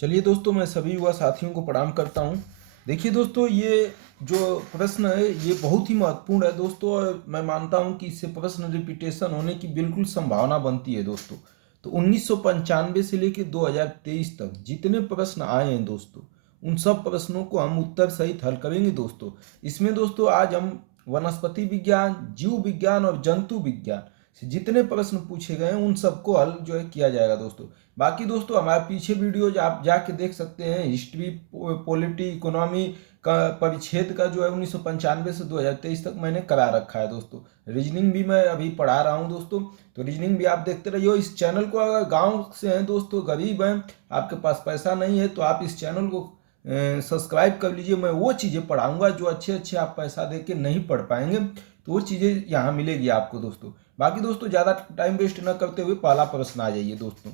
चलिए दोस्तों, मैं सभी युवा साथियों को प्रणाम करता हूं। देखिए दोस्तों, ये जो प्रश्न है ये बहुत ही महत्वपूर्ण है दोस्तों, और मैं मानता हूं कि इससे प्रश्न रिपीटेशन होने की बिल्कुल संभावना बनती है दोस्तों। तो 1995 से लेकर 2023 तक जितने प्रश्न आए हैं दोस्तों, उन सब प्रश्नों को हम उत्तर सहित हल करेंगे दोस्तों। इसमें दोस्तों आज हम वनस्पति विज्ञान, जीव विज्ञान और जंतु विज्ञान से जितने प्रश्न पूछे गए हैं उन सबको हल जो है किया जाएगा दोस्तों। बाकी दोस्तों हमारे पीछे वीडियोज आप जाके देख सकते हैं। हिस्ट्री, पॉलिटी, इकोनॉमी का परिच्छेद का जो है 1995 से 2023 तक मैंने करा रखा है दोस्तों। रीजनिंग भी मैं अभी पढ़ा रहा हूँ दोस्तों, तो रीजनिंग भी आप देखते रहिए। इस चैनल को अगर गांव से हैं दोस्तों, गरीब हैं, आपके पास पैसा नहीं है, तो आप इस चैनल को सब्सक्राइब कर लीजिए। मैं वो चीज़ें पढ़ाऊँगा जो अच्छे अच्छे आप पैसा दे के नहीं पढ़ पाएंगे, तो वो चीज़ें यहाँ मिलेगी आपको दोस्तों। बाकी दोस्तों ज़्यादा टाइम वेस्ट न करते हुए पहला प्रश्न आ जाइए दोस्तों।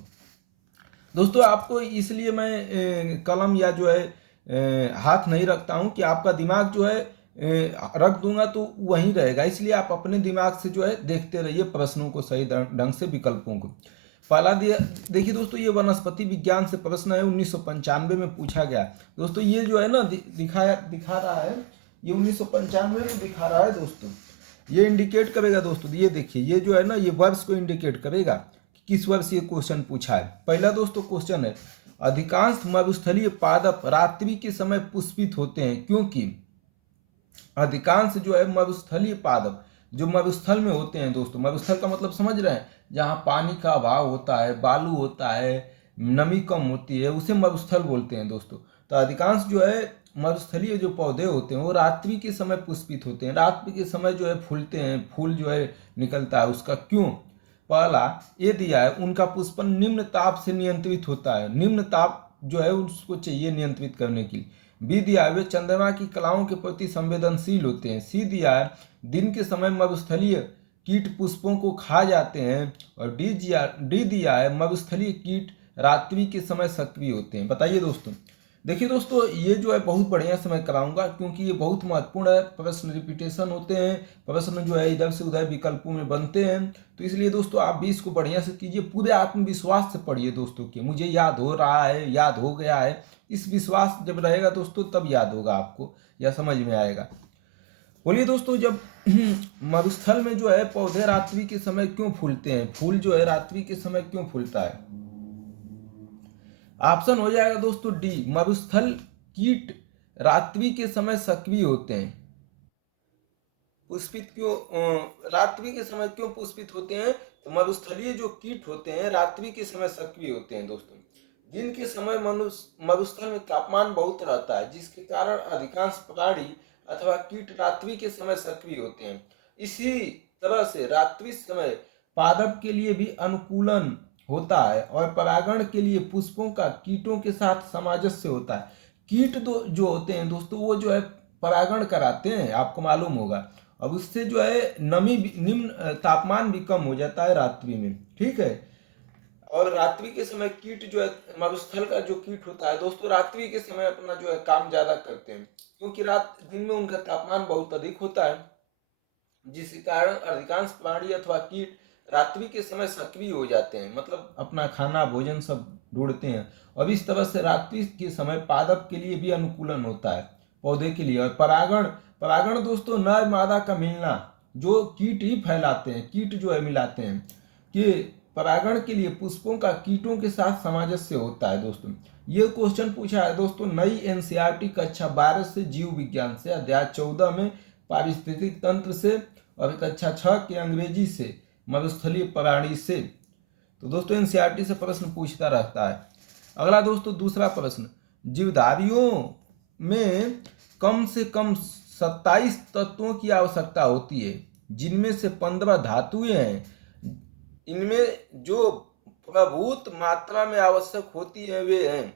दोस्तों आपको इसलिए मैं कलम या जो है हाथ नहीं रखता हूं कि आपका दिमाग जो है रख दूंगा तो वहीं रहेगा, इसलिए आप अपने दिमाग से जो है देखते रहिए प्रश्नों को सही ढंग से, विकल्पों को। पहला देखिए दोस्तों, ये वनस्पति विज्ञान से प्रश्न है, 1995 में पूछा गया दोस्तों। ये जो है ना दिखा रहा है, ये 1995 में दिखा रहा है दोस्तों। ये इंडिकेट करेगा दोस्तों, ये देखिए, ये जो है ना ये वर्ष को इंडिकेट करेगा कि किस वर्ष ये क्वेश्चन पूछा है। पहला दोस्तों क्वेश्चन है, अधिकांश मरुस्थलीय पादप रात्रि के समय पुष्पित होते हैं क्योंकि। अधिकांश जो है मरुस्थलीय पादप जो मरुस्थल में होते हैं दोस्तों, मरुस्थल का मतलब समझ रहे हैं, जहाँ पानी का अभाव होता है, बालू होता है, नमी कम होती है, उसे मरुस्थल बोलते हैं दोस्तों। तो अधिकांश जो है मरुस्थलीय जो पौधे होते हैं वो रात्रि के समय पुष्पित होते हैं, रात्रि के समय जो है फूलते हैं, फूल जो है निकलता है उसका। क्यों? पहला ये दिया है, उनका पुष्पन निम्न ताप से नियंत्रित होता है, निम्न ताप जो है उसको चाहिए नियंत्रित करने के लिए। बी दिया है, वे चंद्रमा की कलाओं के प्रति संवेदनशील होते हैं। सी दिया है, दिन के समय मरुस्थलीय कीट पुष्पों को खा जाते हैं। और डी दिया है, मरुस्थलीय कीट रात्रि के समय सक्रिय होते हैं। बताइए दोस्तों। देखिए दोस्तों, ये जो है बहुत बढ़िया से मैं कराऊंगा क्योंकि ये बहुत महत्वपूर्ण है। प्रश्न रिपीटेशन होते हैं, प्रश्न जो है इधर से उधर विकल्पों में बनते हैं, तो इसलिए दोस्तों आप भी इसको बढ़िया से कीजिए, पूरे आत्मविश्वास से पढ़िए दोस्तों कि मुझे याद हो रहा है, याद हो गया है। इस विश्वास जब रहेगा दोस्तों तब याद होगा आपको या समझ में आएगा। बोलिए दोस्तों, जब मरुस्थल में जो है पौधे रात्रि के समय क्यों फूलते हैं, फूल जो है रात्रि के समय क्यों फूलता है? ऑप्शन हो जाएगा दोस्तों डी, मरुस्थल कीट रात्रि के समय सक्रिय होते हैं। पुष्पित क्यों, रात्रि के समय क्यों पुष्पित होते हैं? तो मरुस्थलीय जो कीट होते हैं रात्रि के समय सक्रिय होते हैं दोस्तों। दिन के समय मरुस्थल में तापमान बहुत रहता है, जिसके कारण अधिकांश प्राणी अथवा कीट रात्रि के समय सक्रिय होते हैं। इसी तरह से रात्रि समय पादप के लिए भी अनुकूलन होता है और परागण के लिए पुष्पों का कीटों के साथ सामंजस्य होता है। कीट जो होते हैं दोस्तों वो जो है परागण कराते हैं, आपको मालूम होगा। अब उससे जो है नमी निम्न तापमान भी कम हो जाता है रात्रि में, ठीक है। और रात्रि के समय कीट जो है, मरुस्थल का जो कीट होता है दोस्तों, रात्रि के समय अपना जो है काम ज्यादा करते हैं, क्योंकि रात दिन में उनका तापमान बहुत अधिक होता है, जिसके कारण अधिकांश प्राणी अथवा कीट रात्रि के समय सक्रिय हो जाते हैं, मतलब अपना खाना भोजन सब ढूंढते हैं। और इस तरह से रात्रि के समय पादप के लिए भी अनुकूलन होता है, पौधे के लिए। और परागण, परागण दोस्तों नर मादा का मिलना, जो कीट ही फैलाते हैं, कीट जो है मिलाते हैं, कि परागण के लिए पुष्पों का कीटों के साथ सामंजस्य होता है दोस्तों। ये क्वेश्चन पूछा है दोस्तों नई एनसीईआरटी कक्षा 12 से, जीव विज्ञान से, अध्याय 14 में पारिस्थितिक तंत्र से, और कक्षा 6 के अंग्रेजी से, मरुस्थलीय प्राणी से। तो दोस्तों एनसीईआरटी से प्रश्न पूछता रहता है। अगला दोस्तों दूसरा प्रश्न, जीवधारियों में कम से कम 27 तत्वों की आवश्यकता होती है, जिनमें से 15 धातुएं हैं। इनमें जो प्रभूत मात्रा में आवश्यक होती है वे हैं,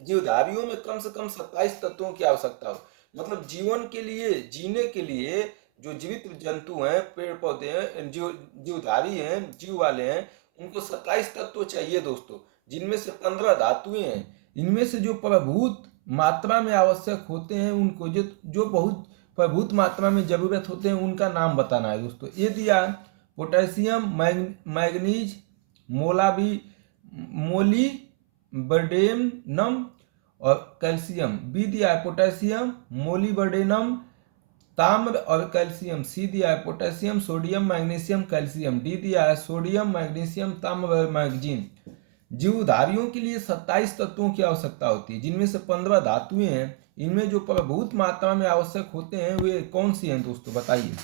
जीवधारियों में कम से कम 27 तत्वों की आवश्यकता हो, मतलब जीवन के लिए, जीने के लिए जो जीवित जंतु हैं, पेड़ पौधे हैं, जीवधारी हैं, जीव वाले हैं, उनको 27 तत्व चाहिए दोस्तों, जिनमें से 15 धातुएं हैं। इनमें से जो प्रभूत मात्रा में आवश्यक होते हैं, उनको जो जो बहुत प्रभूत मात्रा में जरूरत होते हैं उनका नाम बताना है दोस्तों। ये दिया पोटेशियम, मैग्नीज, मोलाबी, मोली मोलिबर्डेनम और कैल्शियम, बी दिया है पोटेशियम, मोलिबर्डेनम ताम्र और कैल्शियम, सी दिया है potassium sodium magnesium calcium, D दिया है सोडियम मैग्नीशियम ताम्र और मैग्नीज। जीवधारियों के लिए 27 तत्वों की आवश्यकता होती है, जिनमें से 15 धातुएं हैं। इनमें जो प्रभुत मात्रा में आवश्यक होते हैं वे कौन सी हैं दोस्तों, बताइए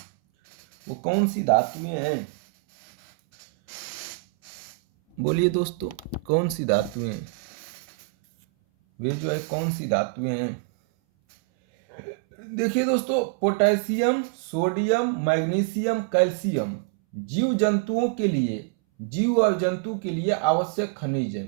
वो कौन सी धातुएं हैं, बोलिए दोस्तों कौन सी धातुएं हैं, वे जो है कौन सी धातुएं हैं। देखिए दोस्तों, पोटेशियम सोडियम मैग्नीशियम कैल्शियम जीव जंतुओं के लिए, जीव और जंतु के लिए आवश्यक खनिज है।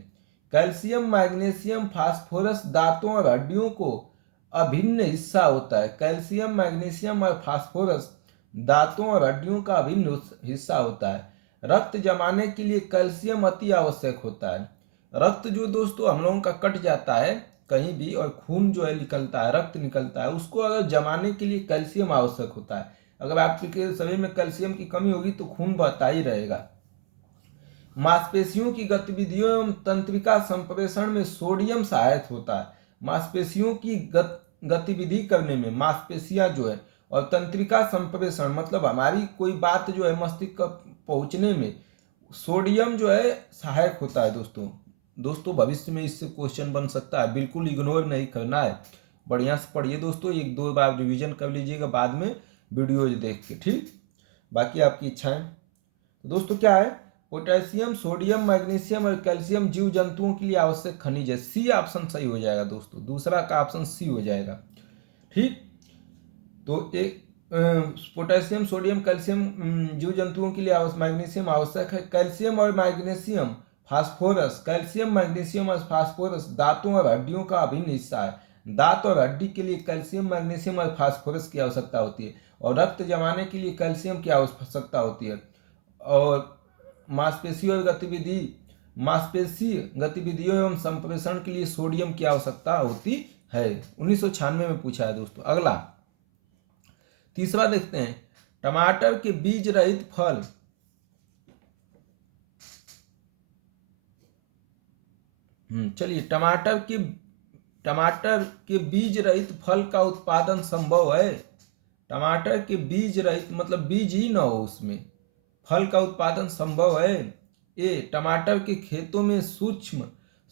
कैल्शियम मैग्नीशियम फास्फोरस दांतों और हड्डियों को अभिन्न हिस्सा होता है। कैल्शियम मैग्नीशियम और फास्फोरस दांतों और हड्डियों का अभिन्न हिस्सा होता है। रक्त जमाने के लिए कैल्शियम अति आवश्यक होता है। रक्त जो दोस्तों हम लोगों का कट जाता है कहीं भी और खून जो है निकलता है, रक्त निकलता है, उसको अगर जमाने के लिए कैल्शियम आवश्यक होता है। अगर आपके शरीर में कैल्शियम की कमी होगी तो खून बहता ही रहेगा। मांसपेशियों की गतिविधियों एवं तंत्रिका संप्रेषण में सोडियम सहायक होता है। मांसपेशियों की गतिविधि करने में मांसपेशियां जो है और तंत्रिका संप्रेषण मतलब हमारी कोई बात जो है मस्तिष्क तक पहुंचने में सोडियम जो है सहायक होता है। दोस्तों भविष्य में इससे क्वेश्चन बन सकता है, बिल्कुल इग्नोर नहीं करना है, बढ़िया से पढ़िए दोस्तों, 1-2 बार रिवीजन कर लीजिएगा बाद में वीडियोज देख के, ठीक। बाकी आपकी इच्छाएं। तो दोस्तों क्या है, पोटेशियम सोडियम मैग्नीशियम और कैल्शियम जीव जंतुओं के लिए आवश्यक खनिज है। सी ऑप्शन सही हो जाएगा दोस्तों, दूसरा का ऑप्शन सी हो जाएगा, ठीक। तो एक पोटेशियम सोडियम कैल्शियम जीव जंतुओं के लिए मैग्नीशियम आवश्यक है। कैल्शियम और मैग्नीशियम फास्फोरस, कैल्शियम मैग्नीशियम और फास्फोरस दांतों और हड्डियों का अभिन्न हिस्सा है। दांत और हड्डी के लिए कैल्शियम मैग्नीशियम और फास्फोरस की आवश्यकता होती है और रक्त जमाने के लिए कैल्शियम की आवश्यकता होती है। और मांसपेशियों गतिविधियों एवं संप्रेषण के लिए सोडियम की आवश्यकता होती है। 1996 में पूछा है दोस्तों। अगला तीसरा देखते हैं, टमाटर के बीज रहित फल चलिए टमाटर के बीज रहित फल का उत्पादन संभव है। टमाटर के बीज रहित मतलब बीज ही ना हो उसमें, फल का उत्पादन संभव है। ए टमाटर के खेतों में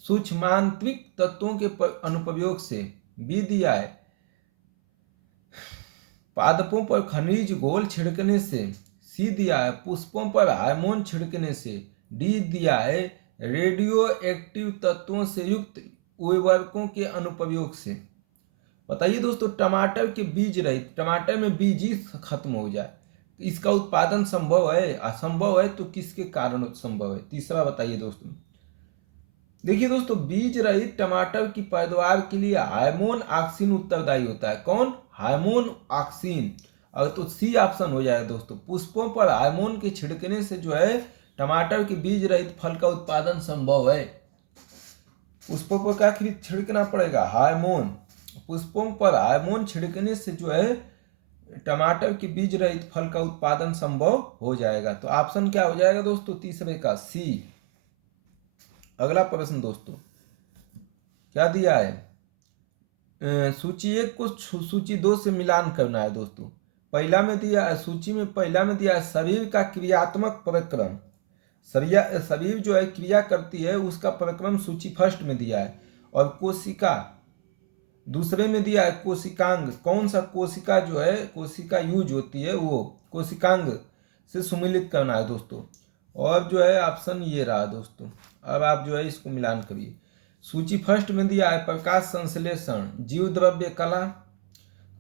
सूक्ष्मांतरिक तत्वों के अनुप्रयोग से। बी दिया है पादपों पर खनिज घोल छिड़कने से। सी दिया है पुष्पों पर हार्मोन छिड़कने से। डी दिया है रेडियो एक्टिव तत्वों से युक्त उर्वरकों के अनुप्रयोग से। बताइए दोस्तों, टमाटर के बीज रहित, टमाटर में बीज ही खत्म हो जाए, इसका उत्पादन संभव है? असंभव है तो किसके कारण संभव है? तीसरा बताइए दोस्तों। देखिए दोस्तों, बीज रहित टमाटर की पैदावार के लिए हार्मोन ऑक्सिन उत्तरदायी होता है। कौन? Hormone auxin. अगर तो सी ऑप्शन हो जाएगा दोस्तों, पुष्पों पर हार्मोन के छिड़कने से जो है टमाटर के बीज रहित फल का उत्पादन संभव है। पुष्पों पर क्या छिड़कना पड़ेगा? हार्मोन। पुष्पों पर हार्मोन छिड़कने से जो है टमाटर के बीज रहित फल का उत्पादन संभव हो जाएगा। तो ऑप्शन क्या हो जाएगा दोस्तों? तीसरे का सी। अगला प्रश्न दोस्तों क्या दिया है? सूची 1 को सूची 2 से मिलान करना है दोस्तों। पहला में दिया है, सूची में पहला में दिया है शरीर का क्रियात्मक प्रक्रम। शरीर जो है क्रिया करती है उसका प्रक्रम सूची फर्स्ट में दिया है। और कोशिका दूसरे में दिया है कोशिकांग। कौन सा कोशिका जो है कोशिका यूज होती है वो कोशिकांग से सुमिलित करना है दोस्तों। और जो है ऑप्शन ये रहा दोस्तों। अब आप जो है इसको मिलान करिए। सूची फर्स्ट में दिया है प्रकाश संश्लेषण, जीव द्रव्य कला,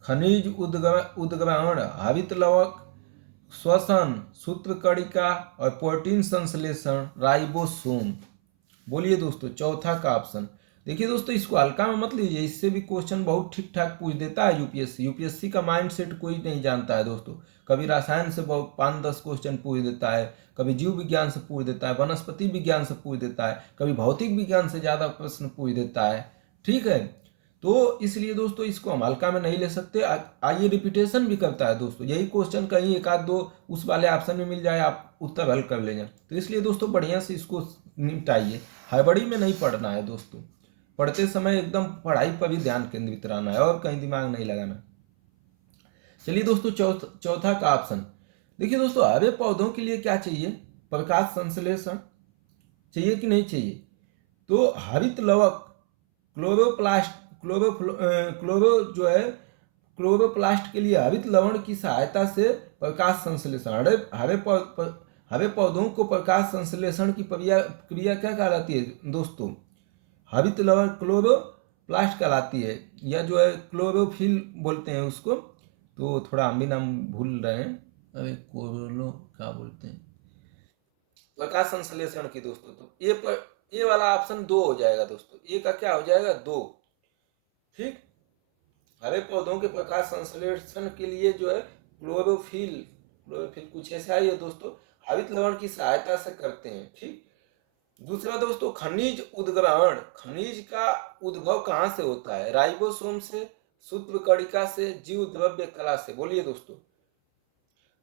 खनिज उद्ग्रहण, हरित लवक, श्वसन, सूत्रकणिका और प्रोटीन संश्लेषण, राइबोसोम। बोलिए दोस्तों चौथा का ऑप्शन। देखिए दोस्तों, इसको हल्का में मत लीजिए, इससे भी क्वेश्चन बहुत ठीक ठाक पूछ देता है यूपीएससी का माइंडसेट कोई नहीं जानता है दोस्तों। कभी रसायन से बहुत 5-10 क्वेश्चन पूछ देता है, कभी जीव विज्ञान से पूछ देता है, वनस्पति विज्ञान से पूछ देता है, कभी भौतिक विज्ञान से ज़्यादा प्रश्न पूछ देता है, ठीक है। तो इसलिए दोस्तों इसको हम हल्का में नहीं ले सकते। आइए रिपीटेशन भी करता है दोस्तों, यही क्वेश्चन कहीं 1-2 उस वाले ऑप्शन में मिल जाए, आप उत्तर हल कर लेंगे। तो इसलिए दोस्तों बढ़िया से इसको निपटाइए। हड़बड़ी में नहीं पढ़ना है दोस्तों, पढ़ते समय एकदम पढ़ाई पर ही ध्यान केंद्रित रहना है और कहीं दिमाग नहीं लगाना। चलिए दोस्तों, चौथा का ऑप्शन देखिए दोस्तों, हरे पौधों के लिए क्या चाहिए? प्रकाश संश्लेषण चाहिए कि नहीं चाहिए? तो हरित लवक क्लोरोप्लास्ट क्लोरो जो है क्लोरोप्लास्ट के लिए हरित लवण की सहायता से प्रकाश संश्लेषण, हरे पौधों को प्रकाश संश्लेषण की क्रिया क्या कहलाती है दोस्तों? हरित लवण क्लोरोप्लास्ट कहलाती है, या जो है क्लोरोफिल बोलते हैं उसको। तो थोड़ा हम भी नाम भूल रहे हैं, अरे कोरोलो क्या बोलते हैं, प्रकाश संश्लेषण की दोस्तों। तो ये वाला ऑप्शन 2 हो जाएगा दोस्तों, ये का क्या हो जाएगा? 2। ठीक, हरे पौधों के प्रकाश संश्लेषण के लिए जो है क्लोरोफिल कुछ ऐसा ही है दोस्तों, हरित लवण की सहायता से करते हैं। ठीक, दूसरा दोस्तों, खनिज उद्ग्रहण। खनिज का उद्भव कहाँ से होता है? राइबोसोम से, सूत्रकणिका से, जीव द्रव्य कला से। बोलिए दोस्तों,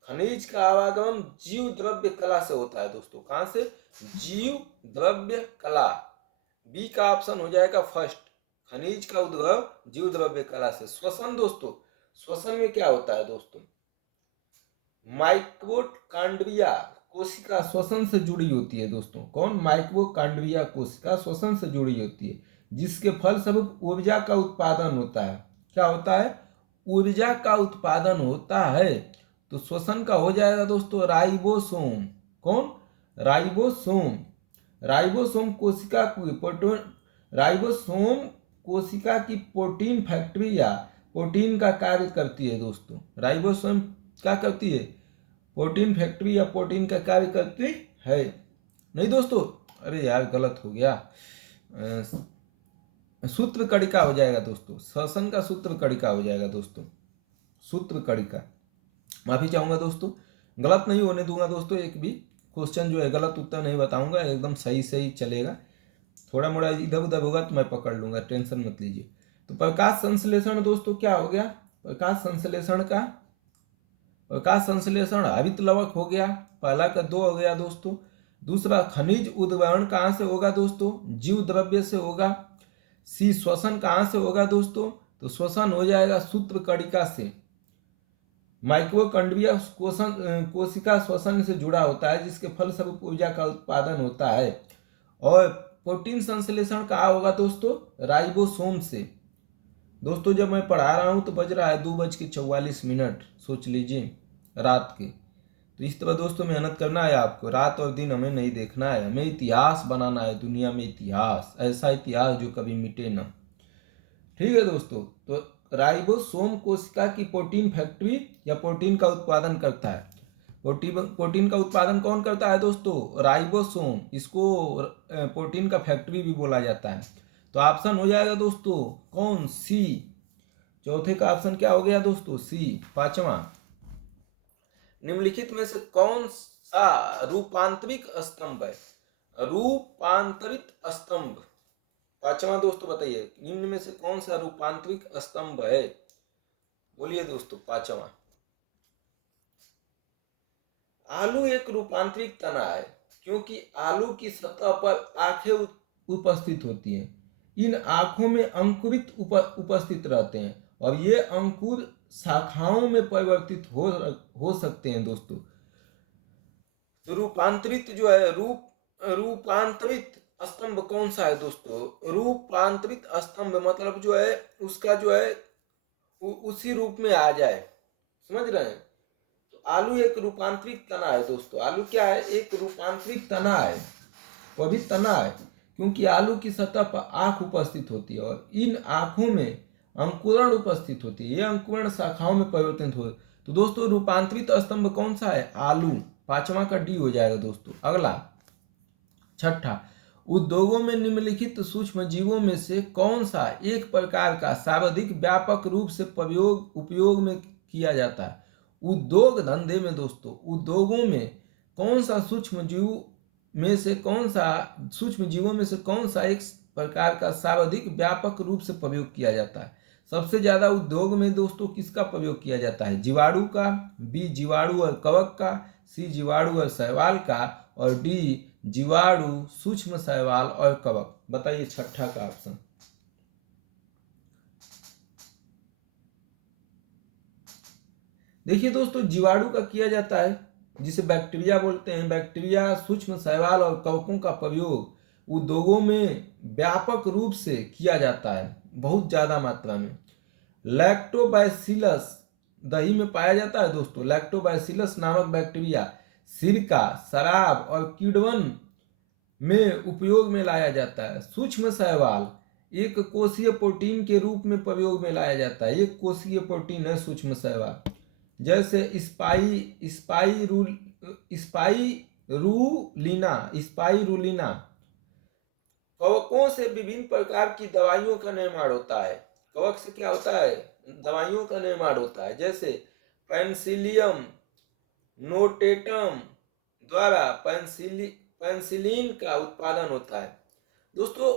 खनिज का आवागमन जीव द्रव्य कला से होता है दोस्तों। कहां से? जीव द्रव्य कला। बी का ऑप्शन हो जाएगा फर्स्ट, खनिज का उद्भव जीव द्रव्य कला से। श्वसन दोस्तों, श्वसन में क्या होता है दोस्तों? माइक्रोकांड्रिया कोशिका श्वसन से जुड़ी होती है दोस्तों। कौन? माइक्रोकांड्रिया कोशिका श्वसन से जुड़ी होती है, जिसके फलस्वरूप ऊर्जा का उत्पादन होता है। क्या होता है? ऊर्जा का उत्पादन होता है। तो श्वसन का हो जाएगा दोस्तों राइबोसोम। कौन? राइबोसोम। राइबोसोम कोशिका की प्रोटीन फैक्ट्री या प्रोटीन का कार्य करती है दोस्तों। राइबोसोम क्या करती है? प्रोटीन फैक्ट्री या प्रोटीन का कार्य करती है। नहीं दोस्तों, अरे यार गलत हो गया, सूत्रकणिका हो जाएगा दोस्तों। श्वसन का सूत्रकणिका हो जाएगा दोस्तों, सूत्रकणिका। माफी चाहूंगा दोस्तों, गलत नहीं होने दूंगा दोस्तों, एक भी क्वेश्चन जो है गलत उत्तर नहीं बताऊंगा, एकदम सही सही चलेगा। थोड़ा मोड़ा इधर उधर होगा तो मैं पकड़ लूंगा, टेंशन मत लीजिए। तो प्रकाश संश्लेषण दोस्तों क्या हो गया? प्रकाश संश्लेषण हरित लवक हो गया, पहला का 2 हो गया दोस्तों। दूसरा, खनिज उद्वहन कहाँ से होगा दोस्तों? जीव द्रव्य से होगा। सी, श्वसन कहाँ से होगा दोस्तों? तो श्वसन हो जाएगा सूत्रकणिका से। माइक्रोकांड्रिया कोशिका श्वसन से जुड़ा होता है, जिसके फलस्वरूप ऊर्जा का उत्पादन होता है। और प्रोटीन संश्लेषण कहाँ होगा दोस्तों? राइबोसोम से। दोस्तों जब मैं पढ़ा रहा हूँ तो बज रहा है 2:44, सोच लीजिए रात के। तो इस तरह दोस्तों मेहनत करना है आपको, रात और दिन हमें नहीं देखना है, हमें इतिहास बनाना है, दुनिया में इतिहास, ऐसा इतिहास जो कभी मिटे ना। ठीक है दोस्तों, तो राइबोसोम कोशिका की प्रोटीन फैक्ट्री या प्रोटीन का उत्पादन करता है। प्रोटीन का उत्पादन कौन करता है दोस्तों? राइबोसोम। इसको प्रोटीन का फैक्ट्री भी बोला जाता है। तो ऑप्शन हो जाएगा दोस्तों कौन? सी। चौथे का ऑप्शन क्या हो गया दोस्तों? सी। पांचवा, निम्नलिखित में से कौन सा रूपांतरित स्तंभ है? रूपांतरित स्तंभ, पांचवा दोस्तों बताइए, निम्न में से कौन सा रूपांतरित स्तंभ है? बोलिए दोस्तों पांचवा। आलू एक रूपांतरित तना है, क्योंकि आलू की सतह पर आंखें उपस्थित होती हैं। इन आंखों में अंकुरित उपस्थित रहते हैं और ये अंकुर शाखाओं में परिवर्तित हो सकते हैं दोस्तों। तो रूपांतरित जो है रूपांतरित स्तंभ कौन सा है दोस्तों? रूपांतरित स्तंभ मतलब जो है उसका जो है उसी रूप में आ जाए, समझ रहे हैं? तो आलू एक रूपांतरित तना है दोस्तों। आलू क्या है? एक रूपांतरित तना है। वो भी तना है क्योंकि आलू की सतह पर आंख उपस्थित होती है और इन आंखों में अंकुरण उपस्थित होती है। ये अंकुरण शाखाओं में परिवर्तित हो। तो दोस्तों रूपांतरित स्तंभ कौन सा है? आलू। पांचवा का डी हो जाएगा दोस्तों। अगला छठा, उद्योगों में निम्नलिखित सूक्ष्म जीवों में से कौन सा एक प्रकार का सर्वाधिक व्यापक रूप से उपयोग में किया जाता है? उद्योग धंधे में दोस्तों, उद्योगों में कौन सा सूक्ष्म जीवों में से कौन सा एक प्रकार का सर्वाधिक व्यापक रूप से प्रयोग किया जाता है? सबसे ज्यादा उद्योग में दोस्तों किसका प्रयोग किया जाता है? जीवाणु का, बी जीवाणु और कवक का, सी जीवाणु और शैवाल का, और डी जीवाणु, सूक्ष्म शैवाल और कवक। बताइए छठा का ऑप्शन। देखिए दोस्तों, जीवाणु का किया जाता है, जिसे बैक्टीरिया बोलते हैं। बैक्टीरिया, सूक्ष्म शैवाल और कवकों का प्रयोग उद्योगों में व्यापक रूप से किया जाता है, बहुत ज्यादा मात्रा में। लैक्टोबैसिलस दही में पाया जाता है दोस्तों। लैक्टोबैसिलस नामक बैक्टीरिया सिरका, शराब और किण्वन में उपयोग में लाया जाता है। सूक्ष्म शैवाल एक कोशीय प्रोटीन के रूप में प्रयोग में लाया जाता है। एक कोशीय प्रोटीन है सूक्ष्म शैवाल, जैसे स्पाइरुलिना। कवकों से विभिन्न प्रकार की दवाइयों का निर्माण होता है। कवक से क्या होता है? दवाइयों का निर्माण होता है, जैसे पेनिसिलियम नोटेटम द्वारा पेनिसिलिन का उत्पादन होता है। दोस्तों,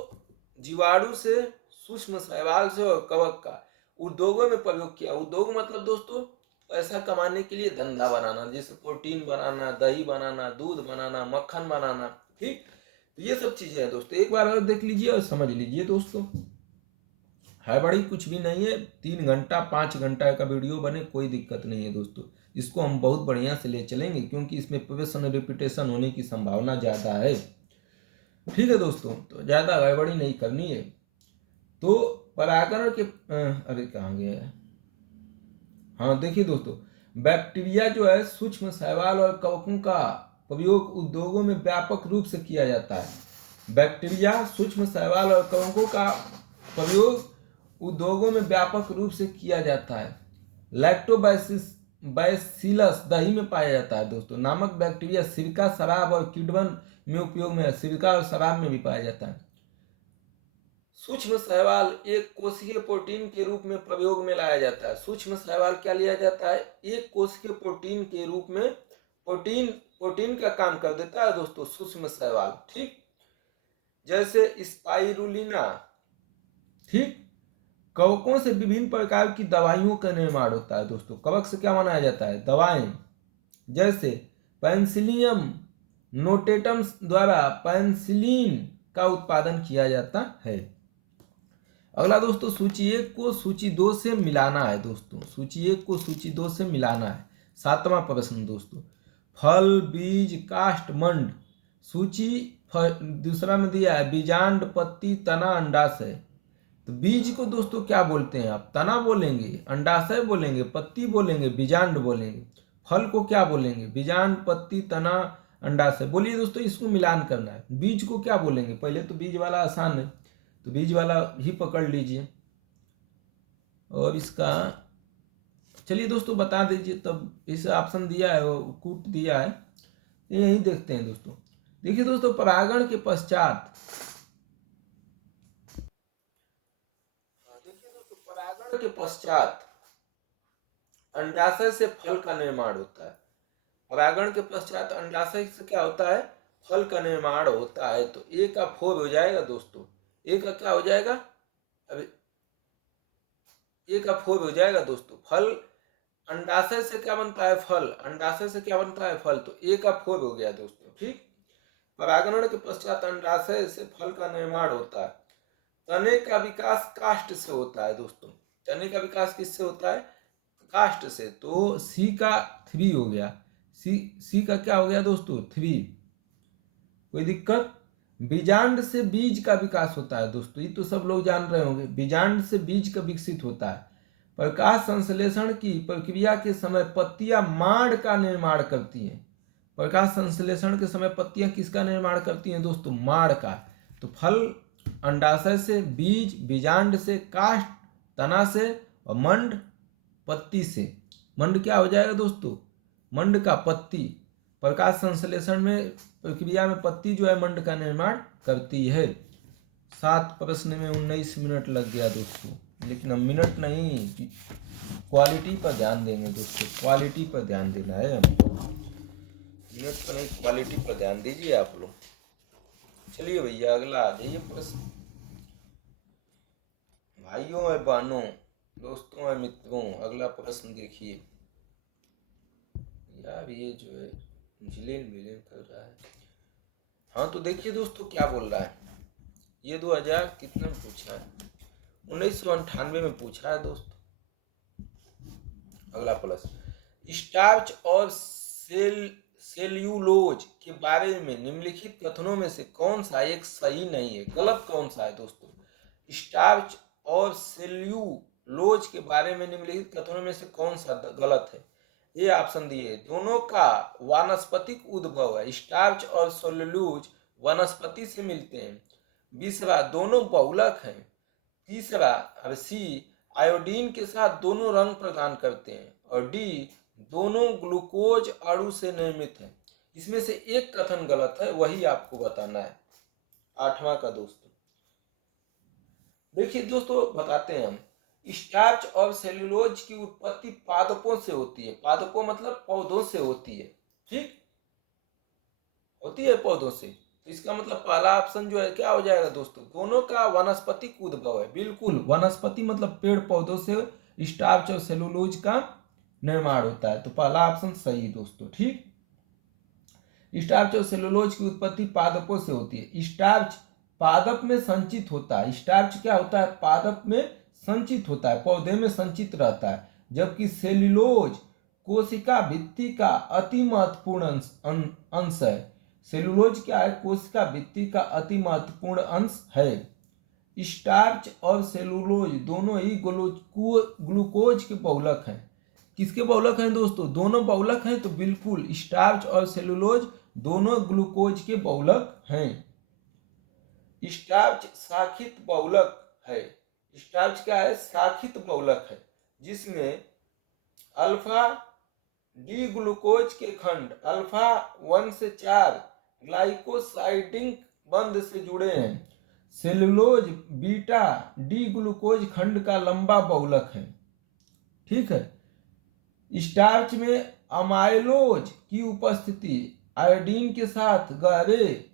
जीवाणु से, सूक्ष्म शैवाल से और कवक का उद्योगों में प्रयोग किया। उद्योग मतलब दोस्तों पैसा कमाने के लिए धंधा बनाना, जैसे प्रोटीन बनाना, दही बनाना, दूध बनाना, मक्खन बनाना। ठीक, तो ये सब चीजें हैं दोस्तों। एक बार और देख लीजिए और समझ लीजिए दोस्तों, है बड़ी कुछ भी नहीं है। 3 घंटा 5 घंटा का वीडियो बने, कोई दिक्कत नहीं है दोस्तों। इसको हम बहुत बढ़िया से ले चलेंगे, क्योंकि इसमें प्रश्न रिपीटेशन होने की संभावना ज़्यादा है। ठीक है दोस्तों, तो ज़्यादा गड़बड़ी नहीं करनी है। तो परागण के अरे कहाँ गया है? हाँ देखिए दोस्तों, बैक्टीरिया जो है, सूक्ष्म शैवाल और कवकों का प्रयोग उद्योगों में व्यापक रूप से किया जाता है। बैक्टीरिया, सूक्ष्म शैवाल और कवकों का प्रयोग उद्योगों में व्यापक रूप से किया जाता है। लैक्टोबैसिलस दही में पाया जाता है दोस्तों। नामक बैक्टीरिया सिरका, शराब और किण्वन में उपयोग में है। सिरका और शराब में भी पाया जाता है। सूक्ष्म शैवाल एक कोशिकीय प्रोटीन के रूप में प्रयोग में लाया जाता है। सूक्ष्म शैवाल क्या लिया जाता है? एक कोशिकीय प्रोटीन के रूप में प्रोटीन का काम कर देता है दोस्तों सूक्ष्म शैवाल। ठीक, जैसे स्पाइरुलिना। ठीक, कवकों से विभिन्न प्रकार की दवाइयों का निर्माण होता है दोस्तों। कवक से क्या बनाया जाता है? दवाएं, जैसे पेनिसिलियम नोटेटम द्वारा पेनिसिलिन का उत्पादन किया जाता है। अगला दोस्तों, सूची 1 को सूची 2 से मिलाना है दोस्तों। सूची 1 को सूची 2 से मिलाना है। 7वां प्रश्न दोस्तों, फल, बीज, काष्ठ, मंड। सूची दूसरा में दिया है बीजांड, पत्ती, तना, अंडाशय। तो बीज को दोस्तों क्या बोलते हैं आप? तना बोलेंगे, अंडाशय बोलेंगे, पत्ती बोलेंगे, बीजांड बोलेंगे। फल को क्या बोलेंगे? बीजांड, पत्ती, तना, अंडाशय। बोलिए दोस्तों, इसको मिलान करना है। बीज को क्या बोलेंगे? पहले तो बीज वाला आसान है, तो बीज वाला ही पकड़ लीजिए। और इसका चलिए दोस्तों बता दीजिए, तब इस ऑप्शन दिया है, वो कूट दिया है, यही देखते हैं दोस्तों। देखिए दोस्तों, परागण के पश्चात अंडाशय से फल का निर्माण होता है। परागण के पश्चात अंडाशय से क्या होता है? फल का निर्माण होता है। तो ए का 4 हो जाएगा दोस्तों। ए का क्या हो जाएगा? अभी ए का 4 हो जाएगा दोस्तों। फल, अंडाशय से क्या बनता है? फल। अंडाशय से क्या बनता है? फल। तो ए का 4 हो गया दोस्तों। ठीक, परागण के पश्चात अंडाशय से फल का निर्माण होता है। तने का विकास काष्ठ से होता है दोस्तों। तने का विकास किससे होता है? काष्ठ से। तो सी का 3 हो गया। सी का क्या हो गया दोस्तों? 3। कोई दिक्कत? बीजांड से बीज का विकास होता है दोस्तों, ये तो सब लोग जान रहे होंगे। बीजांड से बीज का विकसित होता है। प्रकाश संश्लेषण की प्रक्रिया के समय पत्तियां माड़ का निर्माण करती हैं। प्रकाश संश्लेषण के समय पत्तियां किसका निर्माण करती हैं दोस्तों? माड़ का। तो फल अंडाशय से, बीज बीजांड से, काष्ठ तना से, और मंड पत्ती से। मंड क्या हो जाएगा दोस्तों? मंड का पत्ती। प्रकाश संश्लेषण में प्रक्रिया में पत्ती जो है मंड का निर्माण करती है। 7 प्रश्न में 19 मिनट लग गया दोस्तों, लेकिन हम मिनट नहीं, क्वालिटी पर ध्यान देंगे दोस्तों। क्वालिटी पर ध्यान देना है हमको, मिनट पर नहीं, क्वालिटी पर ध्यान दीजिए आप लोग। चलिए भैया, अगला आ जाइए प्रश्न। भाइयों और बहनों, दोस्तों और मित्रों, अगला प्रश्न देखिए। यार ये जो है मिलेन कर रहा है। हाँ तो देखिए दोस्तों क्या बोल रहा है, ये 2000 कितने में पूछा है, 1998 में पूछा है दोस्तों। अगला प्लस, स्टार्च और सेल्यूलोज के बारे में निम्नलिखित कथनों में से कौन सा एक सही नहीं है, गलत कौन सा है दोस्तों। स्टार्च और सेल्यूलोज के बारे में निम्नलिखित कथनों में से कौन सा गलत है। ये ऑप्शन दिए, दोनों का वानस्पतिक उद्भव है, स्टार्च और सेल्यूलोज वनस्पति से मिलते हैं। दूसरा, दोनों बहुलक हैं। तीसरा, अब सी, आयोडीन के साथ दोनों रंग प्रदान करते हैं। और डी, दोनों ग्लूकोज अणु से निर्मित हैं। इसमें से एक कथन गलत है, वही आपको बताना है। आठवां का दोस्तों, देखिए दोस्तों बताते हैं हम, स्टार्च और सेल्यूलोज की उत्पत्ति पादपों से होती है। पादपों मतलब पौधों से होती है, ठीक, होती है पौधों से। तो इसका मतलब पहला ऑप्शन जो है क्या हो जाएगा दोस्तों, दोनों का वानस्पतिक उद्भव है। बिल्कुल, वनस्पति मतलब पेड़ पौधों से स्टार्च और सेलुलोज का निर्माण होता है, तो पहला ऑप्शन सही दोस्तों, ठीक। स्टार्च और सेलुलोज की उत्पत्ति पादपों से होती है। स्टार्च पादप में संचित होता है। स्टार्च क्या होता है, पादप में संचित होता है, पौधे में संचित रहता है, जबकि सेलुलोज कोशिका भित्ति का अति महत्वपूर्ण अंश है। सेलुलोज क्या है, कोशिका भित्ति का अति महत्वपूर्ण अंश है। स्टार्च और सेलुलोज दोनों ही ग्लूकोज के बहुलक हैं। किसके बहुलक हैं दोस्तों, दोनों बहुलक हैं, तो बिल्कुल स्टार्च और सेलुलोज दोनों ग्लूकोज के बहुलक हैं। स्टार्च शाखित बहुलक है। स्टार्च क्या है, शाखित बहुलक है, जिसमें अल्फा डी ग्लूकोज के खंड अल्फा 1 से 4 ग्लाइकोसाइडिंग बंध से जुड़े हैं। सेलुलोज बीटा डी ग्लूकोज खंड का लंबा बहुलक है, ठीक है। स्टार्च में अमाइलोज की उपस्थिति आयोडीन के साथ गहरे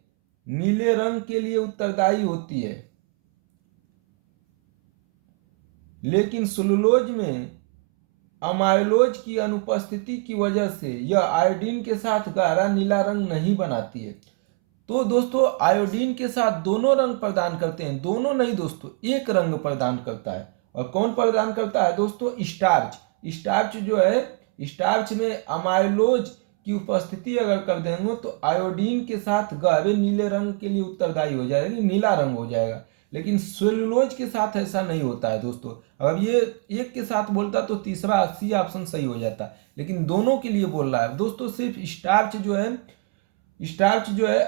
नीले रंग के लिए उत्तरदायी होती है, लेकिन सेलुलोज में अमाइलोज की अनुपस्थिति की वजह से यह आयोडीन के साथ गहरा नीला रंग नहीं बनाती है। तो दोस्तों आयोडीन के साथ दोनों रंग प्रदान करते हैं, दोनों नहीं दोस्तों, एक रंग प्रदान करता है। और कौन प्रदान करता है दोस्तों, स्टार्च। स्टार्च जो है, स्टार्च में अमाइलोज की उपस्थिति अगर कर देंगे तो आयोडीन के साथ गहरे नीले रंग के लिए उत्तरदायी हो जाएगी, नीला रंग हो जाएगा। लेकिन सेलुलोज के साथ ऐसा नहीं होता है दोस्तों। अगर ये एक के साथ बोलता तो तीसरा सी ऑप्शन सही हो जाता, लेकिन दोनों के लिए बोल रहा है दोस्तों। सिर्फ स्टार्च जो है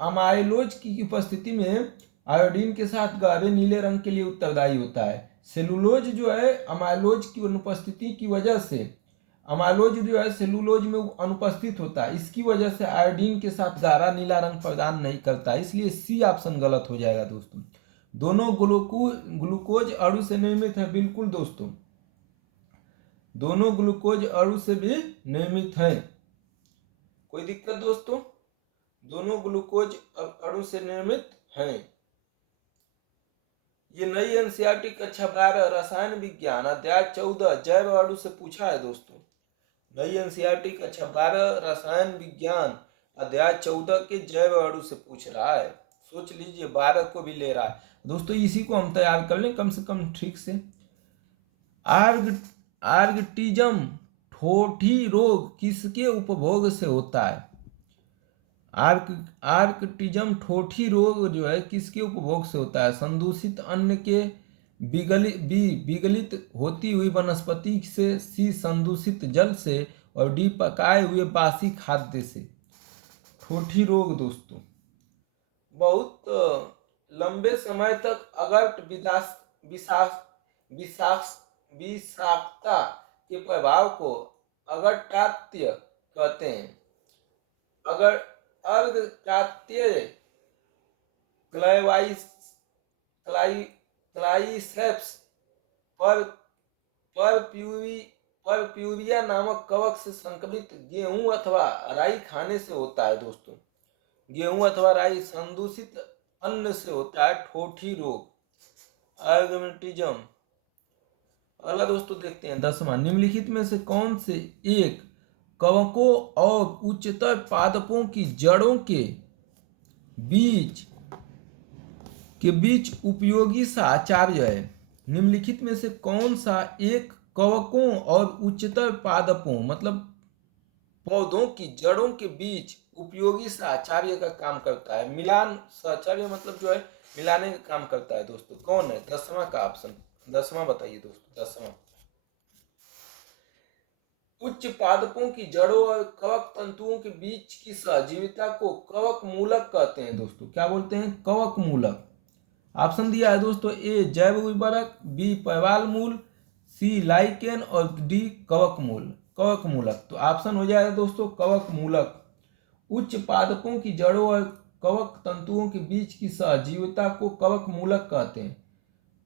अमाइलोज की उपस्थिति में आयोडीन के साथ गहरे नीले रंग के लिए उत्तरदायी होता है। सेलुलोज जो है अमाइलोज की अनुपस्थिति की वजह से, अमाइलोज जो है सेलुलोज में अनुपस्थित होता है, इसकी वजह से आयोडीन के साथ गहरा नीला रंग प्रदान नहीं करता, इसलिए सी ऑप्शन गलत हो जाएगा दोस्तों। दोनों ग्लूकोज अणु से निर्मित है, बिल्कुल दोस्तों, दोनों ग्लूकोज अणु से भी निर्मित है। कोई दिक्कत दोस्तों, दोनों ग्लूकोज अणु से निर्मित हैं। ये नई एनसीईआरटी कक्षा 12 रसायन विज्ञान अध्याय 14 जैव अणु से पूछा है दोस्तों। नई एनसीईआरटी कक्षा 12 रसायन विज्ञान अध्याय 14 के जैव अणु से पूछ रहा है। सोच लीजिए, 12 को भी ले रहा है दोस्तों। इसी को हम तैयार कर लें कम से कम ठीक से। आर्गटिज्म ठोठी रोग किसके उपभोग से होता है। आर्कटिज्म ठोठी रोग जो है किसके उपभोग से होता है, संदूषित अन्न के विगलित होती हुई वनस्पति से, सी संदूषित जल से, और डी पकाए हुए बासी खाद्य से। ठोठी रोग दोस्तों बहुत लंबे समय तक अगट विषाक्तता के प्रभाव को अगटात्य कहते हैं। अगर अर्धकात्य क्लाइसेप्स परप्यूरिया नामक कवक से संक्रमित गेहूं अथवा राई खाने से होता है दोस्तों। गेहूं अथवा राई संदूषित अन्न से होता है ठोठी रोग, आर्गमेटिज्म। अगला दोस्तों देखते हैं 10वां, निम्नलिखित में से कौन से एक कवकों और उच्चतर पादपों की जड़ों के बीज के बीच उपयोगी साहचर्य है। निम्नलिखित में से कौन सा एक कवकों और उच्चतर पादपों मतलब पौधों की जड़ों के बीच उपयोगी साहचर्य का काम करता है? मिलान साहचर्य मतलब जो है मिलाने का काम करता है दोस्तों। कौन है? 10वां का ऑप्शन, 10वां बताइए दोस्तों, 10वां। उच्च पादपों की जड़ों और कवक तंतुओं के बीच की सहजीविता को कवक मूलक कहते हैं दोस्तों। क्या बोलते हैं? कवक मूलक। ऑप्शन दिया है दोस्तों, ए जैव उर्वरक, बी शैवाल मूल, सी लाइकेन और डी कवक मूल, कवक मूलक। तो ऑप्शन हो जाएगा दोस्तों कवक मूलक। उच्च पादपों की जड़ों और कवक तंतुओं के बीच की सहजीविता को कवक मूलक कहते हैं।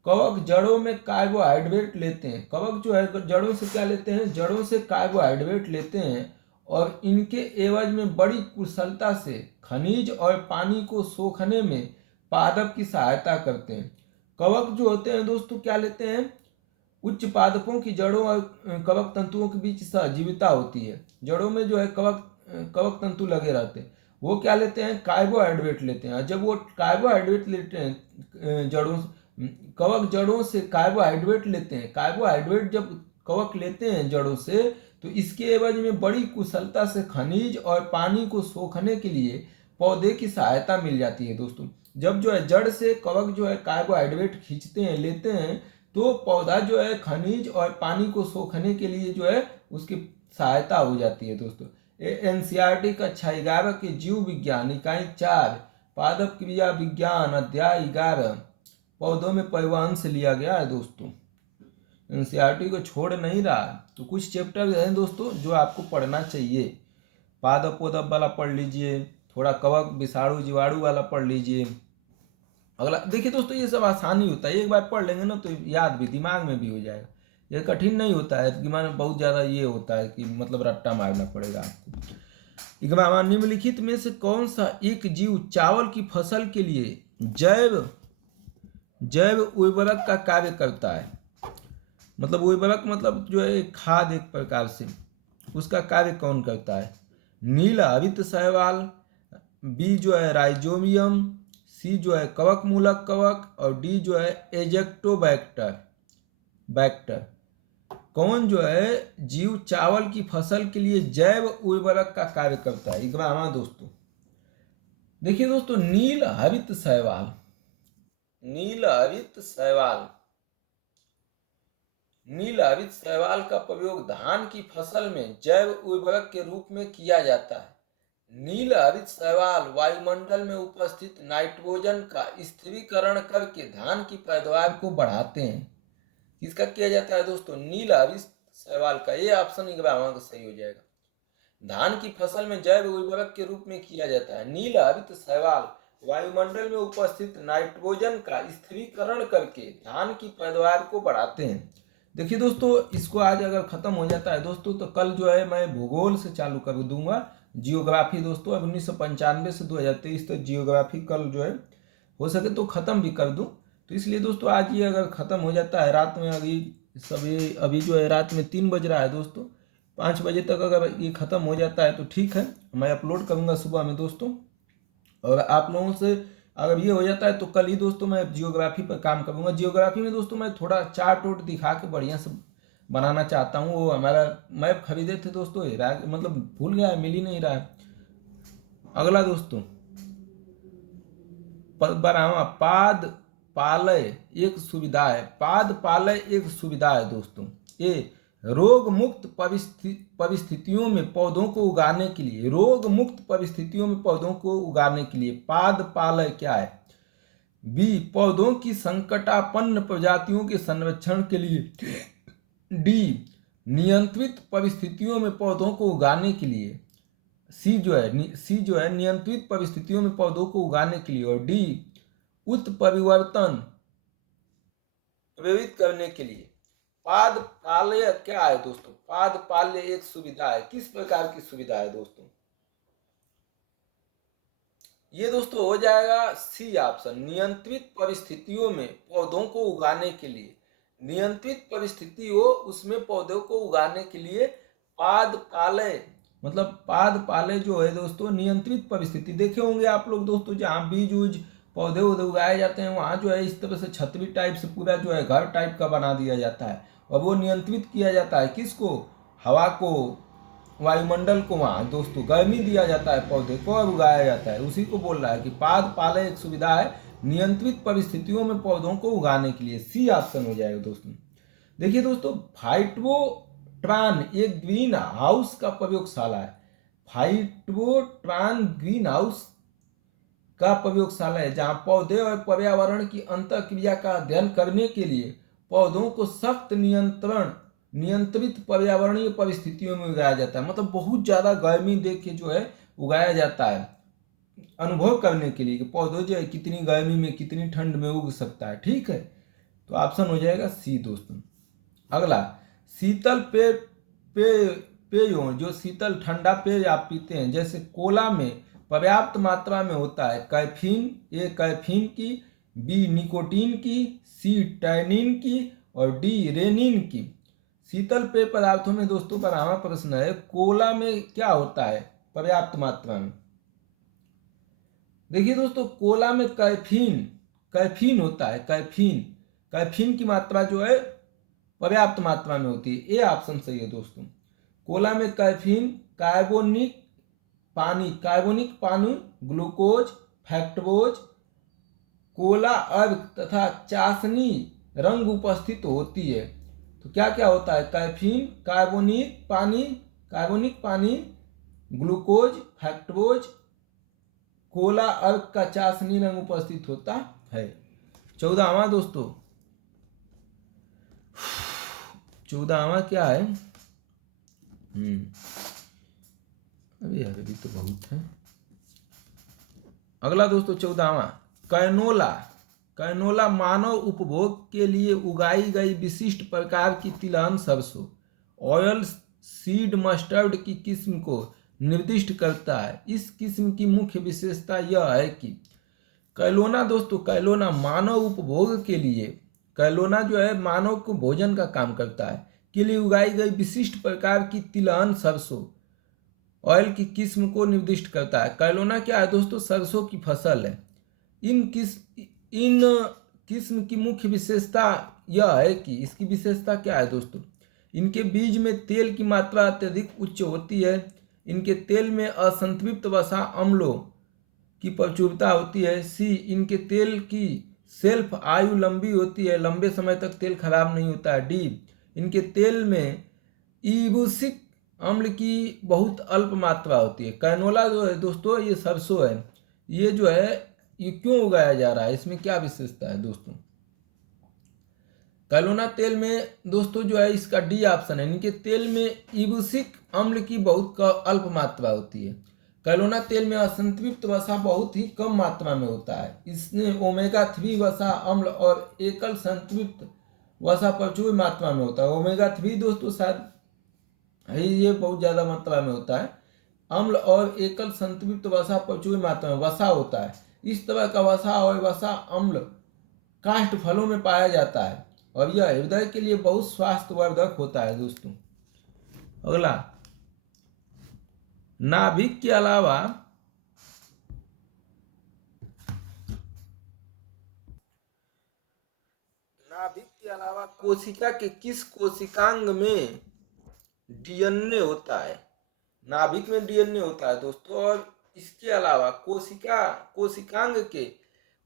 कवक जड़ों में कार्बोहाइड्रेट लेते हैं। कवक जो है जड़ों से क्या लेते हैं? जड़ों से कार्बोहाइड्रेट लेते हैं और इनके एवज में बड़ी कुशलता से खनिज और पानी को सोखने में पादप की सहायता करते हैं। कवक जो होते हैं दोस्तों क्या लेते हैं? उच्च पादपों की जड़ों और कवक तंतुओं के बीच सहजीविता होती है। जड़ों में जो है कवक तंतु लगे रहते हैं। वो क्या लेते हैं? कार्बोहाइड्रेट लेते हैं। जब वो कार्बोहाइड्रेट लेते हैं जड़ों कवक जड़ों से कार्बोहाइड्रेट लेते हैं। कार्बोहाइड्रेट जब कवक लेते हैं जड़ों से तो इसके एवज में बड़ी कुशलता से खनिज और पानी को सोखने के लिए पौधे की सहायता मिल जाती है दोस्तों। जब जो है जड़ से कवक जो है कार्बोहाइड्रेट खींचते हैं, लेते हैं, तो पौधा जो है खनिज और पानी को सोखने के लिए जो है उसकी सहायता हो जाती है दोस्तों। एनसीईआरटी कक्षा 11 के जीव विज्ञान इकाई 4 पादप क्रिया विज्ञान अध्याय 11 पौधों में परिवहन से लिया गया है दोस्तों। एनसीईआरटी को छोड़ नहीं रहा। तो कुछ चैप्टर हैं दोस्तों जो आपको पढ़ना चाहिए। पादप पोदप वाला पढ़ लीजिए, थोड़ा कवक विषाणु जीवाणु वाला पढ़ लीजिए। अगला देखिए दोस्तों, ये सब आसानी होता है, एक बार पढ़ लेंगे ना तो याद भी दिमाग में भी हो जाएगा। ये कठिन नहीं होता है कि माने बहुत ज़्यादा ये होता है कि मतलब रट्टा मारना पड़ेगा आपको। इकबाल निम्नलिखित में से कौन सा एक जीव चावल की फसल के लिए जैव उर्वरक का कार्य करता है? मतलब उर्वरक मतलब जो है खाद एक प्रकार से, उसका कार्य कौन करता है? नील हरित शैवाल, बी जो है राइजोबियम, सी जो है कवक मूलक कवक और डी जो है बैक्टर। कौन जो है जीव चावल की फसल के लिए जैव उर्वरक का कार्य करता है? इकबाल दोस्तों देखिए दोस्तों, नील हरित शैवाल का प्रयोग धान की फसल में जैव उर्वरक के रूप में किया जाता है। नील हरित शैवाल वायुमंडल में उपस्थित नाइट्रोजन का स्थिरीकरण करके धान की पैदावार को बढ़ाते हैं। किसका किया जाता है दोस्तों? नील हरित शैवाल का। ये ऑप्शन इकबाल का सही हो जाएगा। धान की फसल में जैव उर्वरक के रूप में किया जाता है। नील हरित शैवाल वायुमंडल में उपस्थित नाइट्रोजन का स्थिरीकरण करके धान की पैदावार को बढ़ाते हैं। देखिए दोस्तों, इसको आज अगर खत्म हो जाता है दोस्तों तो कल जो है मैं भूगोल से चालू कर दूंगा, जियोग्राफी दोस्तों। अब 1995 से 2023 तक जियोग्राफी कल जो है हो सके तो ख़त्म भी कर दूं। तो इसलिए दोस्तों आज ये अगर ख़त्म हो जाता है रात में, अभी जो है रात में 3 बज रहा है दोस्तों, 5 बजे तक अगर ये ख़त्म हो जाता है तो ठीक है, मैं अपलोड करूँगा सुबह में दोस्तों। और आप लोगों से अगर ये हो जाता है तो कल ही दोस्तों मैं जियोग्राफी पर काम करूँगा। जियोग्राफी में दोस्तों मैं थोड़ा चार्ट वोट दिखा के बढ़िया से बनाना चाहता हूँ। वो हमारा मैप खरीदे थे दोस्तों, मतलब भूल गया है, मिल ही नहीं रहा है। अगला दोस्तों, पाद पालय एक सुविधा है। पाद पालय एक सुविधा है दोस्तों। ए रोग मुक्त परिस्थितियों में पौधों को उगाने के लिए, पाद पालय क्या है? बी पौधों की संकटापन्न प्रजातियों के संरक्षण के लिए, डी नियंत्रित परिस्थितियों में पौधों को उगाने के लिए, सी जो है नियंत्रित परिस्थितियों में पौधों को उगाने के लिए, और डी उत्परिवर्तन प्रेरित करने के लिए। पाद पालय क्या है दोस्तों? पाद पालय एक सुविधा है। किस प्रकार की सुविधा है दोस्तों? ये दोस्तों हो जाएगा सी ऑप्शन, नियंत्रित परिस्थितियों में पौधों को उगाने के लिए। नियंत्रित परिस्थिति हो उसमें पौधों को उगाने के लिए पाद पालय मतलब पाद पाले जो है दोस्तों नियंत्रित परिस्थिति। देखे होंगे आप लोग दोस्तों, जहाँ बीज उज पौधे उधे उगाए जाते हैं वहाँ जो है इस तरह से छतरी टाइप से पूरा जो है घर टाइप का बना दिया जाता है, और वो नियंत्रित किया जाता है किसको, हवा को, वायुमंडल को, वहाँ दोस्तों गर्मी दिया जाता है पौधे को और उगाया जाता है। उसी को बोल रहा है कि पाद पाले एक सुविधा है नियंत्रित परिस्थितियों में पौधों को उगाने के लिए। सी ऑप्शन हो जाएगा दोस्तों। देखिए दोस्तों, फाइटोट्रान एक ग्रीन हाउस का प्रयोगशाला है। फाइटोट्रान ग्रीन हाउस का प्रयोगशाला है जहां पौधे और पर्यावरण की अंतःक्रिया का अध्ययन करने के लिए पौधों को सख्त नियंत्रित पर्यावरणीय परिस्थितियों में उगाया जाता है। मतलब बहुत ज्यादा गर्मी देख के जो है उगाया जाता है, अनुभव करने के लिए कि पौधों जो है कितनी गर्मी में कितनी ठंड में उग सकता है। ठीक है, तो ऑप्शन हो जाएगा सी दोस्तों। अगला, शीतल पेयों, जो शीतल ठंडा पेय आप पीते हैं, जैसे कोला में पर्याप्त मात्रा में होता है कैफीन, ए कैफीन की, बी निकोटीन की, सी टैनिन की और डी रेनिन की। शीतल पेय पदार्थों में दोस्तों 12वां प्रश्न है, कोला में क्या होता है पर्याप्त मात्रा में। देखिए दोस्तों, कोला में कैफीन होता है, कैफीन की मात्रा जो है पर्याप्त मात्रा में होती है। ए ऑप्शन सही है दोस्तों। कोला में कैफीन, कार्बोनिक पानी, ग्लूकोज, फैक्टोज, कोला अर्क तथा चाशनी रंग उपस्थित होती है। तो क्या क्या होता है, कैफीन, कार्बोनिक पानी, ग्लूकोज, फैक्टोज, कोला अर्क का चाशनी रंग उपस्थित होता है। 14वां दोस्तों, 14वां क्या है, अभी यार अभी तो बहुत है। अगला दोस्तों 14वां, कैनोला मानव उपभोग के लिए उगाई गई विशिष्ट प्रकार की तिलहन सरसों ऑयल सीड मस्टर्ड की किस्म को निर्दिष्ट करता है। इस किस्म की मुख्य विशेषता यह है कि कैलोना मानव उपभोग के लिए, कैलोना जो है मानव को भोजन का काम करता है के लिए उगाई गई विशिष्ट प्रकार की तिलहन सरसों ऑयल की किस्म को निर्दिष्ट करता है। कैलोना क्या है दोस्तों, सरसों की फसल है। इन किस्म की मुख्य विशेषता यह है कि, इसकी विशेषता क्या है दोस्तों, इनके बीज में तेल की मात्रा अत्यधिक उच्च होती है। इनके तेल में असंतृप्त वसा अम्लों की प्रचुरता होती है। सी, इनके तेल की शेल्फ आयु लंबी होती है, लंबे समय तक तेल खराब नहीं होता है। डी, इनके तेल में इबुसिक अम्ल की बहुत अल्प मात्रा होती है। कैनोला जो है दोस्तों, ये सरसों है, ये जो है ये क्यों उगाया जा रहा है, इसमें क्या विशेषता है दोस्तों। कैलोना तेल में दोस्तों जो है इसका डी ऑप्शन है, इनके तेल में इबुसिक अम्ल की बहुत अल्प मात्रा होती है। कैलोना तेल में असंतृप्त वसा बहुत ही कम मात्रा में होता है। इसमें ओमेगा 3 वसा अम्ल और एकल संतृप्त वसा प्रचुर मात्रा में होता है। ओमेगा 3 दोस्तों शायद है, ये बहुत ज्यादा मात्रा में होता है। अम्ल और एकल संतृप्त वसा प्रचुर मात्रा में वसा होता है। इस तरह का वसा और वसा अम्ल काष्ठ फलों में पाया जाता है और यह हृदय के लिए बहुत स्वास्थ्यवर्धक होता है दोस्तों। अगला, नाभिक के अलावा कोशिका के किस कोशिकांग में डीएनए होता है। नाभिक में डीएनए होता है दोस्तों, और इसके अलावा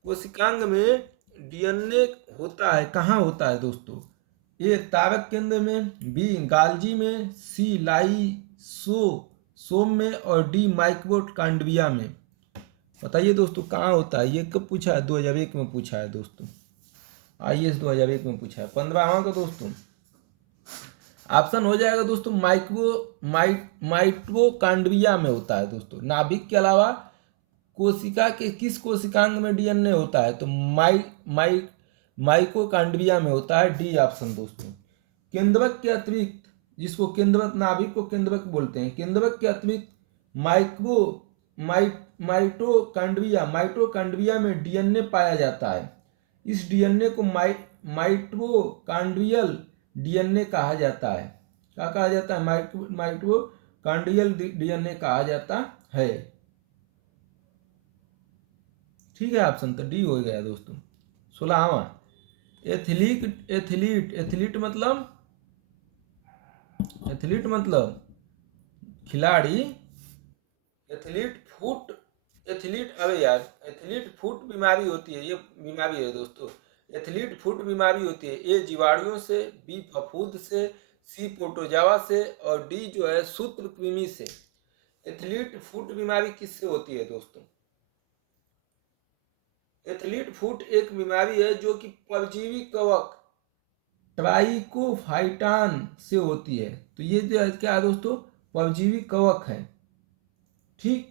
कोशिकांग में डीएनए होता है, कहाँ होता है दोस्तों। ए तारक केंद्र में, बी गाल्जी में, सी लाइसोसोम में और डी माइटोकॉन्ड्रिया में। बताइए दोस्तों कहाँ होता है, ये कब पूछा है, 2001 में पूछा है दोस्तों, IAS 2001 में पूछा है। 15वां का दोस्तों ऑप्शन हो जाएगा दोस्तों माइटोकॉन्ड्रिया में होता है दोस्तों। नाभिक के अलावा कोशिका के किस कोशिकांग में डीएनए होता है, तो माइटोकॉन्ड्रिया में होता है। डी ऑप्शन दोस्तों। केंद्रक के अतिरिक्त, जिसको केंद्रक, नाभिक को केंद्रक बोलते हैं, केंद्रक के अतिरिक्त माइटोकॉन्ड्रिया में डीएनए पाया जाता है। इस डीएनए को माइटोकॉन्ड्रियल डीएनए कहा जाता है। क्या कहा जाता है, माइटोकॉन्ड्रियल कार्डियल डीएनए कहा जाता है। ठीक है, ऑप्शन तो डी हो गया दोस्तों। 16वां, एथलीट मतलब खिलाड़ी। एथलीट फुट बीमारी होती है, ये बीमारी है दोस्तों। एथलीट फुट बीमारी होती है। ए जीवाणुओं से, बी फफूंद से, सी प्रोटोजोआ से और डी जो है सूत्रकृमि से। एथलीट फुट बीमारी किससे होती है दोस्तों? एथलीट फुट एक बीमारी है जो कि परजीवी कवक ट्राइकोफाइटान से होती है। तो ये जो क्या है दोस्तों? परजीवी कवक है। ठीक।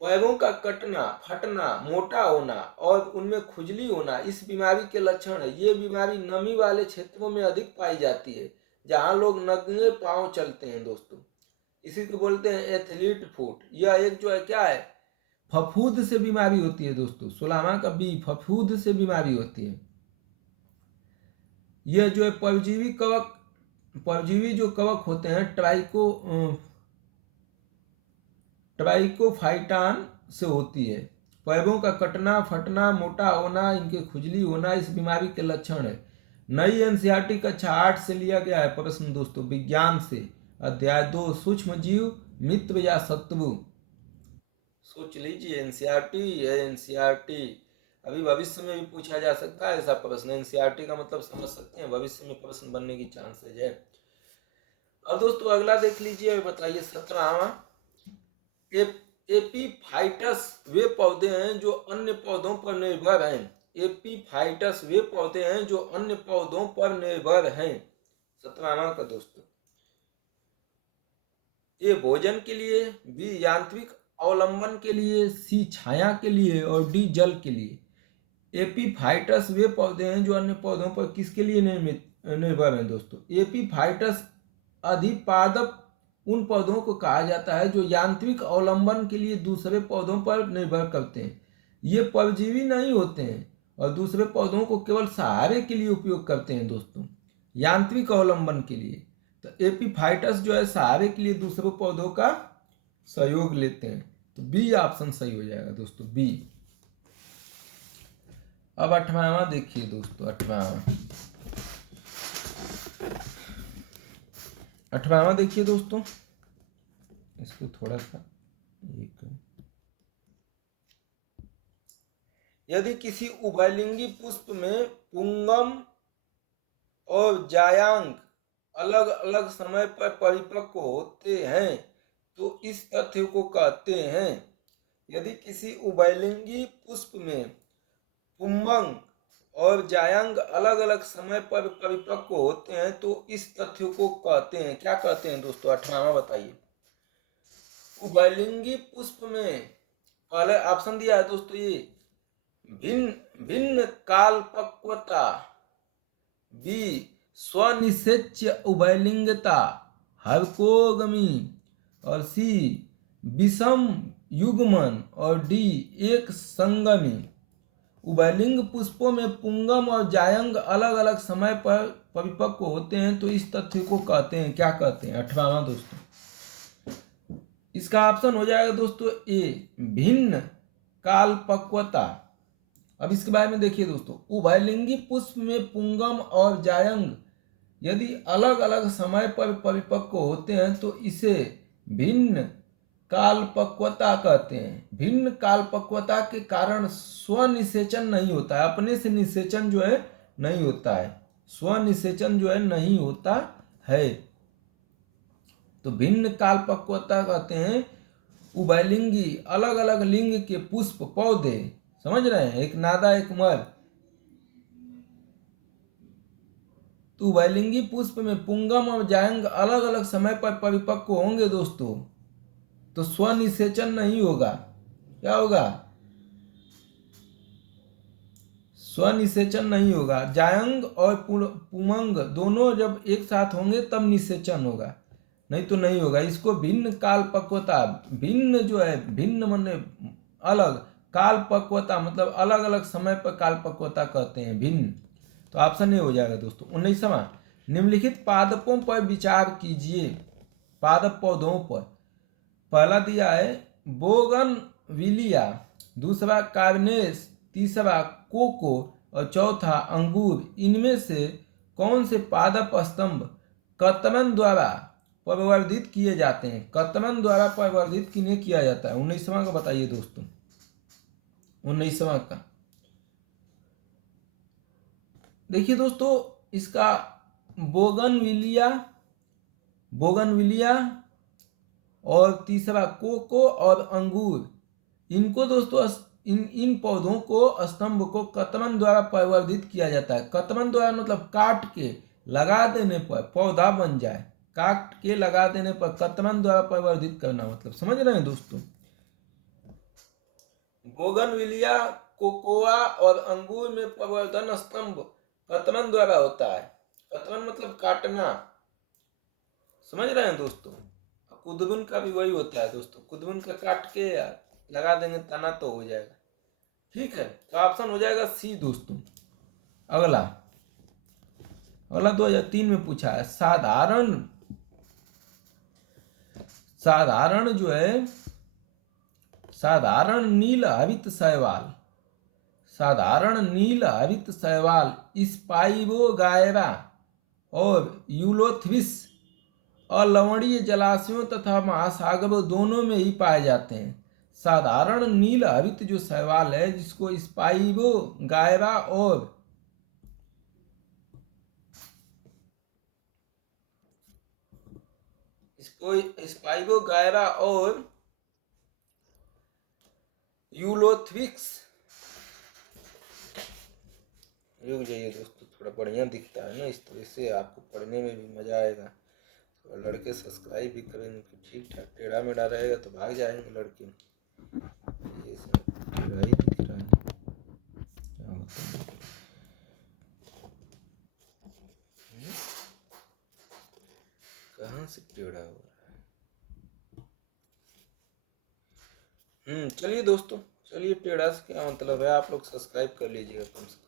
पैरों का कटना, फटना, मोटा होना और उनमें खुजली होना इस बीमारी के लक्षण है। ये बीमारी नमी वाले क्षेत्रों में अधिक पाई जाती है, जहां लोग नंगे पांव चलते हैं दोस्तों। इसी को बोलते हैं एथलीट फुट। यह एक जो है क्या है? फफूंद से बीमारी होती है दोस्तों। 16वां का बी, फफूंद से बीमारी होती है। यह जो है परजीवी जो कवक होते हैं ट्राइकोफाइटान से होती है। पैरों का कटना, फटना, मोटा होना, इनके खुजली होना इस बीमारी के लक्षण है। नई एनसीईआरटी कक्षा 8 से लिया गया है प्रश्न दोस्तों, विज्ञान से। अध्याय 2, सूक्ष्म जीव, मित्र या शत्रु। सोच लीजिए, एनसीईआरटी अभी भविष्य में भी पूछा जा सकता है ऐसा प्रश्न। एनसीईआरटी का मतलब समझ सकते हैं, भविष्य में प्रश्न बनने की चांसेज है। अब दोस्तों अगला देख लीजिए, बताइए 17वां। एपीफाइटस वे पौधे हैं जो अन्य पौधों पर निर्भर हैं। एपीफाइटस वे पौधे हैं जो अन्य पौधों पर निर्भर हैं। 17वां का दोस्तों। ए भोजन के लिए, बी यांत्रिक अवलंबन के लिए, सी छाया के लिए और डी जल के लिए। एपीफाइटस वे पौधे हैं जो अन्य पौधों पर किसके लिए निर्भर हैं दोस्तों? एपीफाइटस अधिपादप उन पौधों को कहा जाता है जो यांत्रिक अवलंबन के लिए दूसरे पौधों पर निर्भर करते हैं। ये परजीवी नहीं होते हैं और दूसरे पौधों को केवल सहारे के लिए उपयोग करते हैं दोस्तों, यांत्रिक अवलंबन के लिए। तो एपीफाइटस जो है सहारे के लिए दूसरे पौधों का सहयोग लेते हैं। तो बी ऑप्शन सही हो जाएगा दोस्तों, बी। अब 8वां देखिए दोस्तों, 8वां देखिए दोस्तों। इसको थोड़ा सा यदि किसी उभयलिंगी पुष्प में पुंगम और जायांग अलग अलग समय पर परिपक्व होते हैं तो इस तथ्य को कहते हैं। यदि किसी उभयलिंगी पुष्प में पुंबंग और जायांग अलग अलग समय पर परिपक्व होते हैं तो इस तथ्य को कहते हैं, क्या कहते हैं दोस्तों? 18वां बताइए। उभयलिंगी पुष्प में पहले ऑप्शन दिया है दोस्तों, ये भिन्न भिन्न कालपक्वता, बी स्वनिषेच्य उभयलिंगता हरकोगमी और सी विषम युग्मन और डी एक संगमी। उभयलिंग पुष्पों में पुंगम और जायंग अलग अलग समय पर परिपक्व होते हैं तो इस तथ्य को कहते हैं, क्या कहते हैं? 18वां दोस्तों। इसका ऑप्शन हो जाएगा दोस्तों ए भिन्न कालपक्वता। अब इसके बारे में देखिए दोस्तों, उभयलिंगी पुष्प में पुंगम और जायंग यदि अलग अलग समय पर परिपक्व होते हैं तो इसे भिन्न कालपक्वता कहते हैं। भिन्न कालपक्वता के कारण स्वनिषेचन नहीं होता है, अपने से निषेचन जो है नहीं होता है, स्वनिषेचन जो है नहीं होता है। तो भिन्न कालपक्वता कहते हैं उभयलिंगी अलग अलग लिंग के पुष्प पौधे, समझ रहे हैं, एक नादा एक मर। तो उभयलिंगी पुष्प में पुंगम और जायंग अलग अलग समय पर परिपक्व होंगे दोस्तों, तो स्वनिषेचन नहीं होगा। क्या होगा? स्वनिषेचन नहीं होगा। जायंग और पुमंग दोनों जब एक साथ होंगे तब निषेचन होगा, नहीं तो नहीं होगा। इसको भिन्न कालपक्वता, भिन्न जो है भिन्न माने अलग, कालपक्वता मतलब अलग अलग समय पर कालपक्वता कहते हैं, भिन्न। तो ऑप्शन ए हो जाएगा दोस्तों। 19वां, निम्नलिखित पादपों पर विचार कीजिए। पादप पौधों पर। पहला दिया है बोगनविलिया, दूसरा कार्नेस, तीसरा कोको और चौथा अंगूर। इनमें से कौन से पादप स्तंभ कतरन द्वारा प्रवर्धित किए जाते हैं? कतरन द्वारा प्रवर्धित किन्हें किया जाता है? 19वां का बताइए दोस्तों, 19वां का। देखिए दोस्तों, इसका बोगनविलिया, बोगनविलिया और तीसरा कोको और अंगूर, इनको दोस्तों इन पौधों को, स्तंभ को कतरन द्वारा प्रवर्धित किया जाता है। कतरन द्वारा मतलब काट के लगा देने पर पौधा बन जाए, काट के लगा देने पर कतरन द्वारा प्रवर्धित करना, मतलब समझ रहे हैं दोस्तों। बोगनविलिया, कोकोआ और अंगूर में प्रवर्धन स्तंभ कतरन द्वारा होता है। कतरन मतलब काटना, समझ रहे हैं दोस्तों। कुदबुन का भी वही होता है दोस्तों, कुदबुन का काट के लगा देंगे तना तो हो जाएगा। ठीक है, तो ऑप्शन हो जाएगा सी दोस्तों। अगला 2003 में पूछा है, साधारण जो है, साधारण नील हरित शैवाल, साधारण नील हरित शैवाल स्पाइरोगायरा और यूलोथ्रिस अलवणीय जलाशयों तथा महासागरों दोनों में ही पाए जाते हैं। साधारण नील हरित जो शैवाल है, जिसको स्पाइरोगायरा और यूलोथ्रिक्स, रुक जाइए दोस्तों, थोड़ा बढ़िया दिखता है ना, इस तरह से आपको पढ़ने में भी मजा आएगा। तो लड़के सब्सक्राइब भी करेंगे, ठीक ठाक टेढ़ा मेढ़ा रहेगा तो भाग जाएंगे लड़के। ये सब टेढ़ा ही दिख रहा है, क्या मतलब कहाँ से टेढ़ा हो रहा है? चलिए दोस्तों, चलिए, टेढ़ा से क्या मतलब है, आप लोग सब्सक्राइब कर लीजिएगा कम से कम।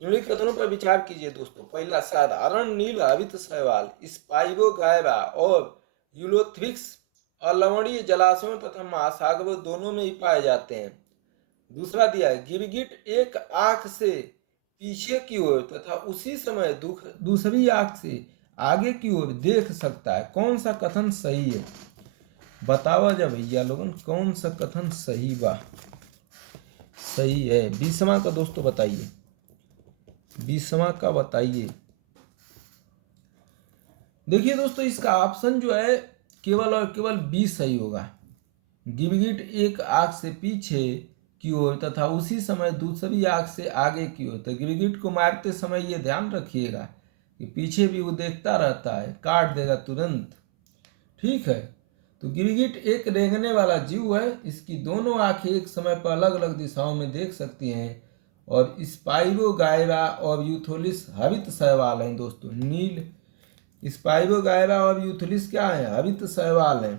निम्नलिखित कथनों पर विचार कीजिए दोस्तों। पहला, साधारण नील हरित शैवाल स्पाइरोगायरा और यूलोथ्रिक्स अलवणीय जलाशयों तथा महासागरों दोनों में ही पाए जाते हैं। दूसरा दिया है, गिरगिट एक आंख से पीछे की ओर तथा उसी समय दूसरी आंख से आगे की ओर देख सकता है। कौन सा कथन सही है? बताओ जब भैया लोगन, कौन सा कथन सही बा, सही है? 20वां का दोस्तों बताइए, 20वां का बताइए। देखिए दोस्तों, इसका ऑप्शन जो है केवल और केवल 20 सही होगा। गिरगिट एक आंख से पीछे की ओर तथा उसी समय दूसरी आंख से आगे की ओर। तो गिरगिट को मारते समय ये ध्यान रखिएगा कि पीछे भी वो देखता रहता है, काट देगा तुरंत। ठीक है, तो गिरगिट एक रेंगने वाला जीव है। इसकी दोनों आंखें एक समय पर अलग अलग दिशाओं में देख सकती हैं। और स्पाइरोगायरा और यूथोलिस हरित शैवाल हैं दोस्तों। नील स्पाइरोगायरा और यूथोलिस क्या है? हरित शैवाल हैं।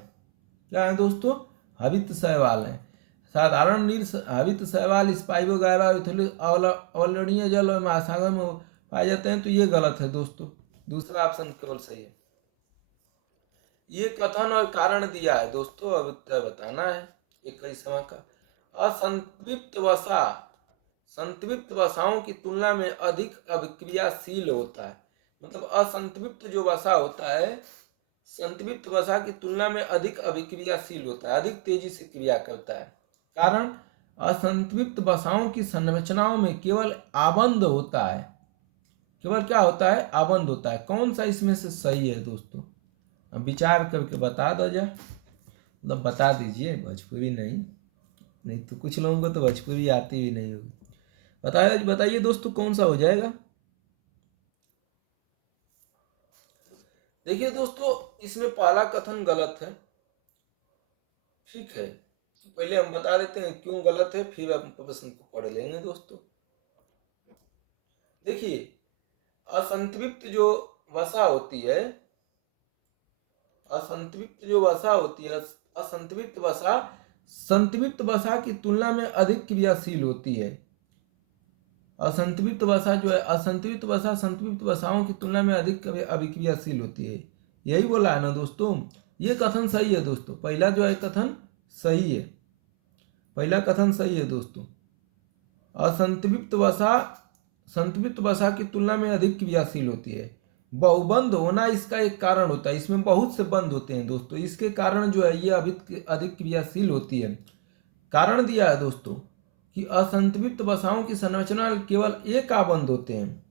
क्या है दोस्तों? हरित शैवाल हैं। साधारण नील हरित शैवाल स्पाइरोगायरा और यूथोलिस अवलवणीय जल और महासागर में पाए जाते हैं। तो ये गलत है दोस्तों, दूसरा ऑप्शन केवल सही है। ये कथन और कारण दिया है दोस्तों, अब उत्तर बताना है। 21वां का, असंतृप्त वसा संतृप्त वसाओं की तुलना में अधिक अभिक्रियाशील होता है। मतलब असंतृप्त जो वसा होता है, संतृप्त वसा की तुलना में अधिक अभिक्रियाशील होता है, अधिक तेजी से क्रिया करता है। कारण, असंतृप्त वसाओं की संरचनाओं में केवल आबंध होता है। केवल क्या होता है? आबंध होता है। कौन सा इसमें से सही है दोस्तों? अब विचार करके बता दो जा, मतलब बता दीजिए, भोजपुरी नहीं तो कुछ लोगों को तो भोजपुरी आती भी नहीं होगी। बताइए दोस्तों, कौन सा हो जाएगा? देखिए दोस्तों, इसमें पहला कथन गलत है। ठीक है, तो पहले हम बता देते हैं क्यों गलत है, फिर हम प्रश्न को पढ़ लेंगे दोस्तों। देखिए, असंतृप्त जो वसा होती है, असंतृप्त वसा संतृप्त वसा की तुलना में अधिक क्रियाशील होती है। असंतृप्त वसा जो है, असंतृप्त वसा संतृप्त वसाओं की तुलना में अधिक अभिक्रियाशील होती है। यही बोला है ना दोस्तों। ये कथन सही है दोस्तों, पहला जो है कथन सही है, पहला कथन सही है दोस्तों। असंतृप्त वसा संतृप्त वसा की तुलना में अधिक क्रियाशील होती है। बहुबंद होना इसका एक कारण होता है, इसमें बहुत से बंद होते हैं दोस्तों, इसके कारण जो है ये अधिक क्रियाशील होती है। कारण दिया है दोस्तों कि असंतृप्त वसाओं की संरचना केवल एक आबंध होते हैं।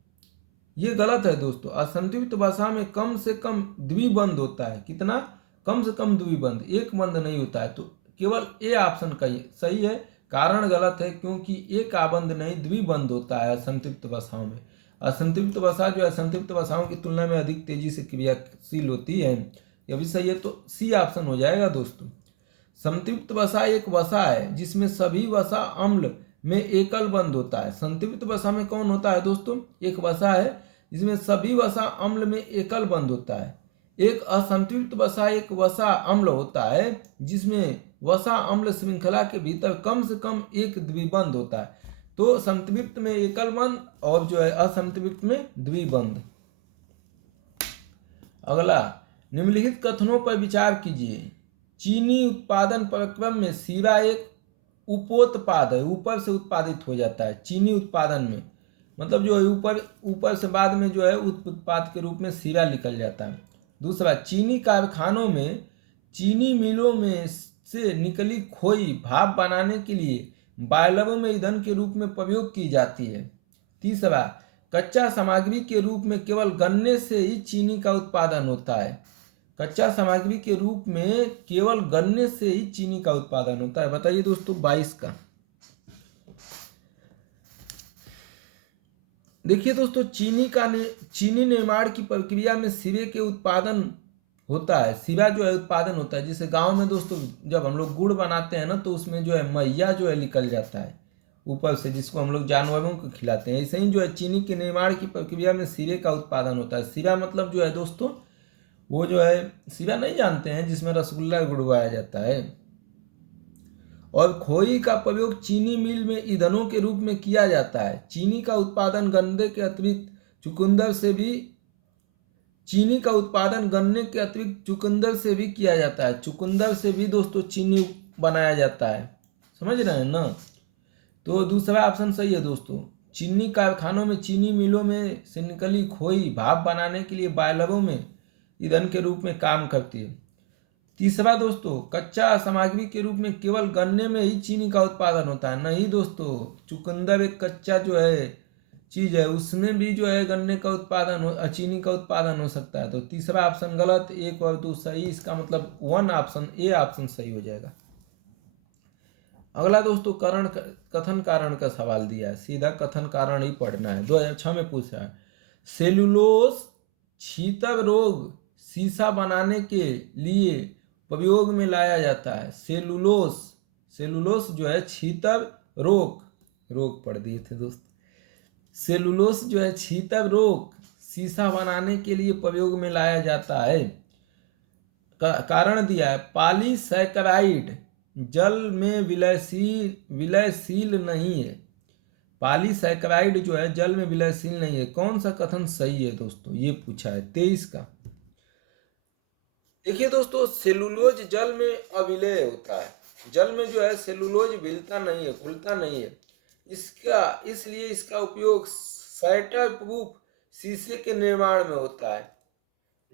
ये गलत है दोस्तों, असंतृप्त वसा में कम से कम द्विबंध होता है। कितना? कम से कम द्विबंध, एक बंध नहीं होता है। तो केवल ए ऑप्शन का सही है, कारण गलत है क्योंकि एक आबंध नहीं द्विबंध होता है असंतृप्त वसाओं में। असंतृप्त वसा जो है संतृप्त वसाओं की तुलना में अधिक तेजी से क्रियाशील होती है, यह भी सही है, तो सी ऑप्शन हो जाएगा दोस्तों। संतृप्त वसा एक वसा है जिसमें सभी वसा अम्ल में एकल बंध होता है। संतृप्त वसा में कौन होता है दोस्तों? एक वसा है जिसमें सभी वसा अम्ल में एकल बंध होता है। एक असंतृप्त वसा एक वसा अम्ल होता है जिसमें वसा अम्ल श्रृंखला के भीतर कम से कम एक द्विबंध होता है। तो संतृप्त में एकल बंध और जो है असंतृप्त में द्विबंध। अगला, निम्नलिखित कथनों पर विचार कीजिए। चीनी उत्पादन प्रक्रम में शीरा एक उपोत्पाद है, ऊपर से उत्पादित हो जाता है। चीनी उत्पादन में मतलब जो है ऊपर से बाद में जो है उत्पाद के रूप में शीरा निकल जाता है। दूसरा, चीनी कारखानों में चीनी मिलों में से निकली खोई भाप बनाने के लिए बॉयलरों में ईंधन के रूप में प्रयोग की जाती है। तीसरा, कच्चा सामग्री के रूप में केवल गन्ने से ही चीनी का उत्पादन होता है। कच्चा सामग्री के रूप में केवल गन्ने से ही चीनी का उत्पादन होता है। बताइए दोस्तों 22 का। देखिए दोस्तों, चीनी निर्माण की प्रक्रिया में सिरे के उत्पादन होता है। सिरा जो है उत्पादन होता है। जैसे गांव में दोस्तों जब हम लोग गुड़ बनाते हैं ना, तो उसमें जो है मैया जो है निकल जाता है ऊपर से, जिसको हम लोग जानवरों को खिलाते हैं। ऐसे ही जो है चीनी के निर्माण की प्रक्रिया में सिरे का उत्पादन होता है। सिरा मतलब जो है दोस्तों वो जो है सिरा नहीं जानते हैं जिसमें रसगुल्ला गुड़वाया जाता है। और खोई का प्रयोग चीनी मिल में ईंधनों के रूप में किया जाता है। चीनी का उत्पादन गन्ने के अतिरिक्त चुकंदर से भी चीनी का उत्पादन गन्ने के अतिरिक्त चुकंदर से भी किया जाता है। चुकंदर से भी दोस्तों चीनी बनाया जाता है, समझ रहे हैं ना। तो दूसरा ऑप्शन सही है दोस्तों। चीनी कारखानों में चीनी मिलों में से निकली खोई भाप बनाने के लिए बॉयलरों में ईंधन के रूप में काम करती है। तीसरा दोस्तों, कच्चा सामग्री के रूप में केवल गन्ने में ही चीनी का उत्पादन होता है। नहीं दोस्तों, चुकंदर एक कच्चा जो है चीज है, उसमें भी जो है गन्ने का उत्पादन चीनी का उत्पादन हो सकता है। तो तीसरा ऑप्शन गलत, एक और दो सही, इसका मतलब 1 ऑप्शन ए ऑप्शन सही हो जाएगा। अगला दोस्तों, कथन कारण का सवाल दिया है, सीधा कथन कारण ही पढ़ना है। 2006 में पूछा है, सेलुलोस छीतर रोग शीशा बनाने के लिए प्रयोग में लाया जाता है। सेलुलोस जो है छीतर रोग पढ़ दिए थे दोस्त। सेलुलोस जो है छीतर रोग शीशा बनाने के लिए प्रयोग में लाया जाता है। कारण दिया है, पॉलीसैकराइड जल में विलयशील नहीं है। पॉलीसैकराइड जो है जल में विलयशील नहीं है। कौन सा कथन सही है दोस्तों, ये पूछा है 23 का। देखिए दोस्तों, सेलुलोज जल में अविलय होता है। जल में जो है सेलुलोज घुलता नहीं है। इसलिए इसका उपयोग शटर प्रूफ शीशे के निर्माण में होता है।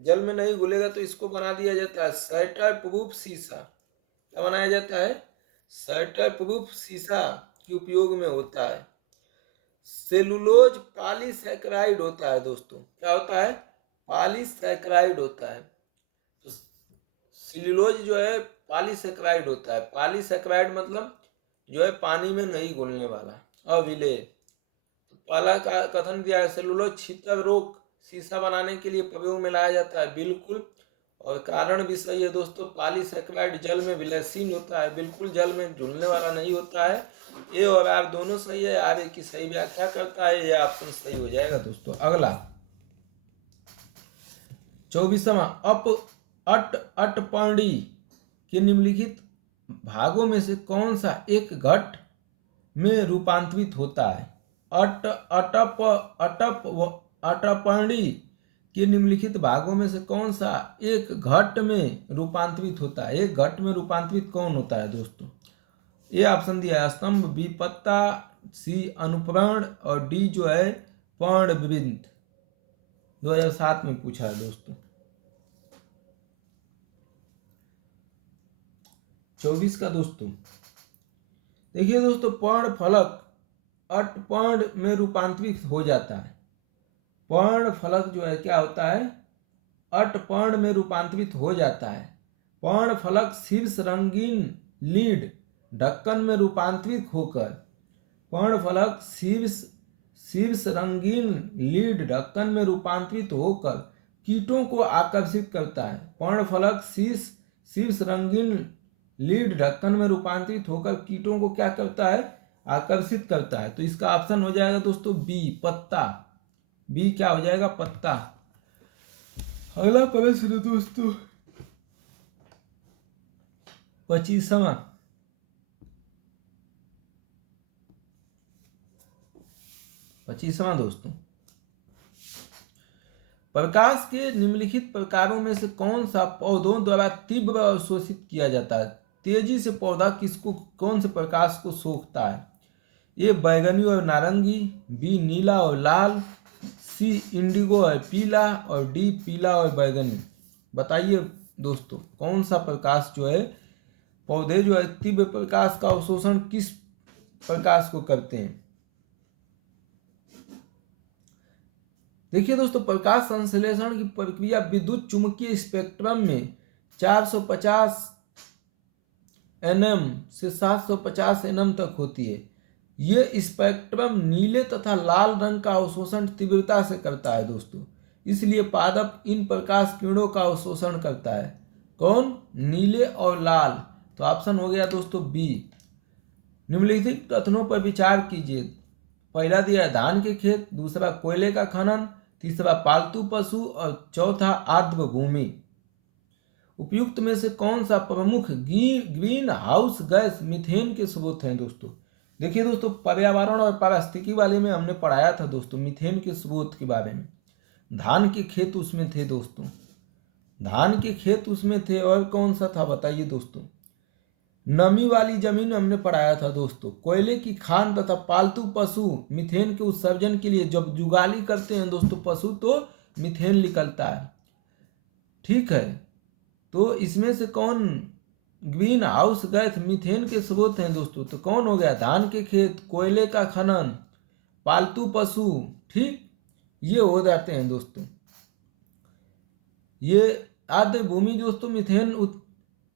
जल में नहीं घुलेगा तो इसको बना दिया जाता है शटर प्रूफ शीशा। क्या बनाया जाता है? शटर प्रूफ शीशा के उपयोग में होता है। सेलुलोज पॉलीसैकराइड होता है दोस्तों। क्या होता है? पॉलीसैकराइड होता है। तो सेलुलोज जो है पॉलीसैकराइड होता है। पॉलीसैकराइड मतलब जो है पानी में नहीं घुलने वाला, अविलेय। तो पहला का कथन दिया है, सेलुलोज छीतर रोग शीशा बनाने के लिए प्रयोग में लाया जाता है, बिल्कुल। और कारण भी सही है दोस्तों, पॉलीसैकराइड जल में विलयशील होता है, बिल्कुल जल में घुलने वाला नहीं होता है। ए और आर दोनों सही है। आर की सही व्याख्या करता है, ये ऑप्शन सही हो जाएगा दोस्तों। अगला 24वां, अटपर्णी के निम्नलिखित भागों में से कौन सा एक घट में रूपांतरित होता है? अटपर्णी के निम्नलिखित भागों में से कौन सा एक घट में रूपांतरित होता है? एक घट में रूपांतरित कौन होता है दोस्तों? ए ऑप्शन दिया है स्तंभ, बी पत्ता, सी अनुप्राण और डी जो है पर्णवृंत। 2007 में पूछा है दोस्तों। 24 का दोस्तों देखिए दोस्तों, पर्ण फलक अटपर्ण में रूपांतरित हो जाता है। पर्ण फलक जो है क्या होता है? अटपर्ण में रूपांतरित हो जाता है। पर्ण फलक शीर्ष रंगीन लीड ढक्कन में रूपांतरित होकर पर्ण फलक शीर्ष रंगीन लीड ढक्कन में रूपांतरित होकर कीटों को आकर्षित करता है। पर्ण फलक शीर्ष रंगीन लीड ढक्कन में रूपांतरित होकर कीटों को क्या करता है? आकर्षित करता है। तो इसका ऑप्शन हो जाएगा दोस्तों बी पत्ता। बी क्या हो जाएगा? पत्ता। अगला प्रश्न दोस्तों 25वां। दोस्तों, प्रकाश के निम्नलिखित प्रकारों में से कौन सा पौधों द्वारा तीव्र अवशोषित किया जाता है? तेजी से पौधा कौन से प्रकाश को सोखता है? ए बैगनी और नारंगी, बी नीला और लाल, सी इंडिगो और पीला और डी पीला और बैगनी। बताइए दोस्तों, कौन सा प्रकाश जो है पौधे जो है तीव्र प्रकाश का अवशोषण किस प्रकाश को करते हैं? देखिए दोस्तों, प्रकाश संश्लेषण की प्रक्रिया विद्युत चुम्बकीय स्पेक्ट्रम में 450 nm से 750 nm तक होती है। ये स्पेक्ट्रम नीले तथा लाल रंग का अवशोषण तीव्रता से करता है दोस्तों। इसलिए पादप इन प्रकाश किरणों का अवशोषण करता है। कौन? नीले और लाल। तो ऑप्शन हो गया दोस्तों बी। निम्नलिखित कथनों पर विचार कीजिए। पहला दिया है धान के खेत, दूसरा कोयले का खनन, तीसरा पालतू पशु और चौथा आर्द्र भूमि। उपयुक्त में से कौन सा प्रमुख ग्रीन हाउस गैस मीथेन के स्रोत हैं दोस्तों? देखिए दोस्तों, पर्यावरण और पारिस्थितिकी वाले में हमने पढ़ाया था दोस्तों मीथेन के स्रोत के बारे में। धान के खेत उसमें थे दोस्तों, धान के खेत उसमें थे। और कौन सा था बताइए दोस्तों? नमी वाली जमीन हमने पढ़ाया था दोस्तों। कोयले की खान तथा पालतू पशु मीथेन के उत्सर्जन के लिए जब जुगाली करते हैं दोस्तों पशु, तो मीथेन निकलता है। ठीक है, तो इसमें से कौन ग्रीन हाउस गैस मीथेन के स्रोत हैं दोस्तों? तो कौन हो गया? धान के खेत, कोयले का खनन, पालतू पशु। ठीक, ये हो जाते हैं दोस्तों। ये आर्द्र भूमि दोस्तों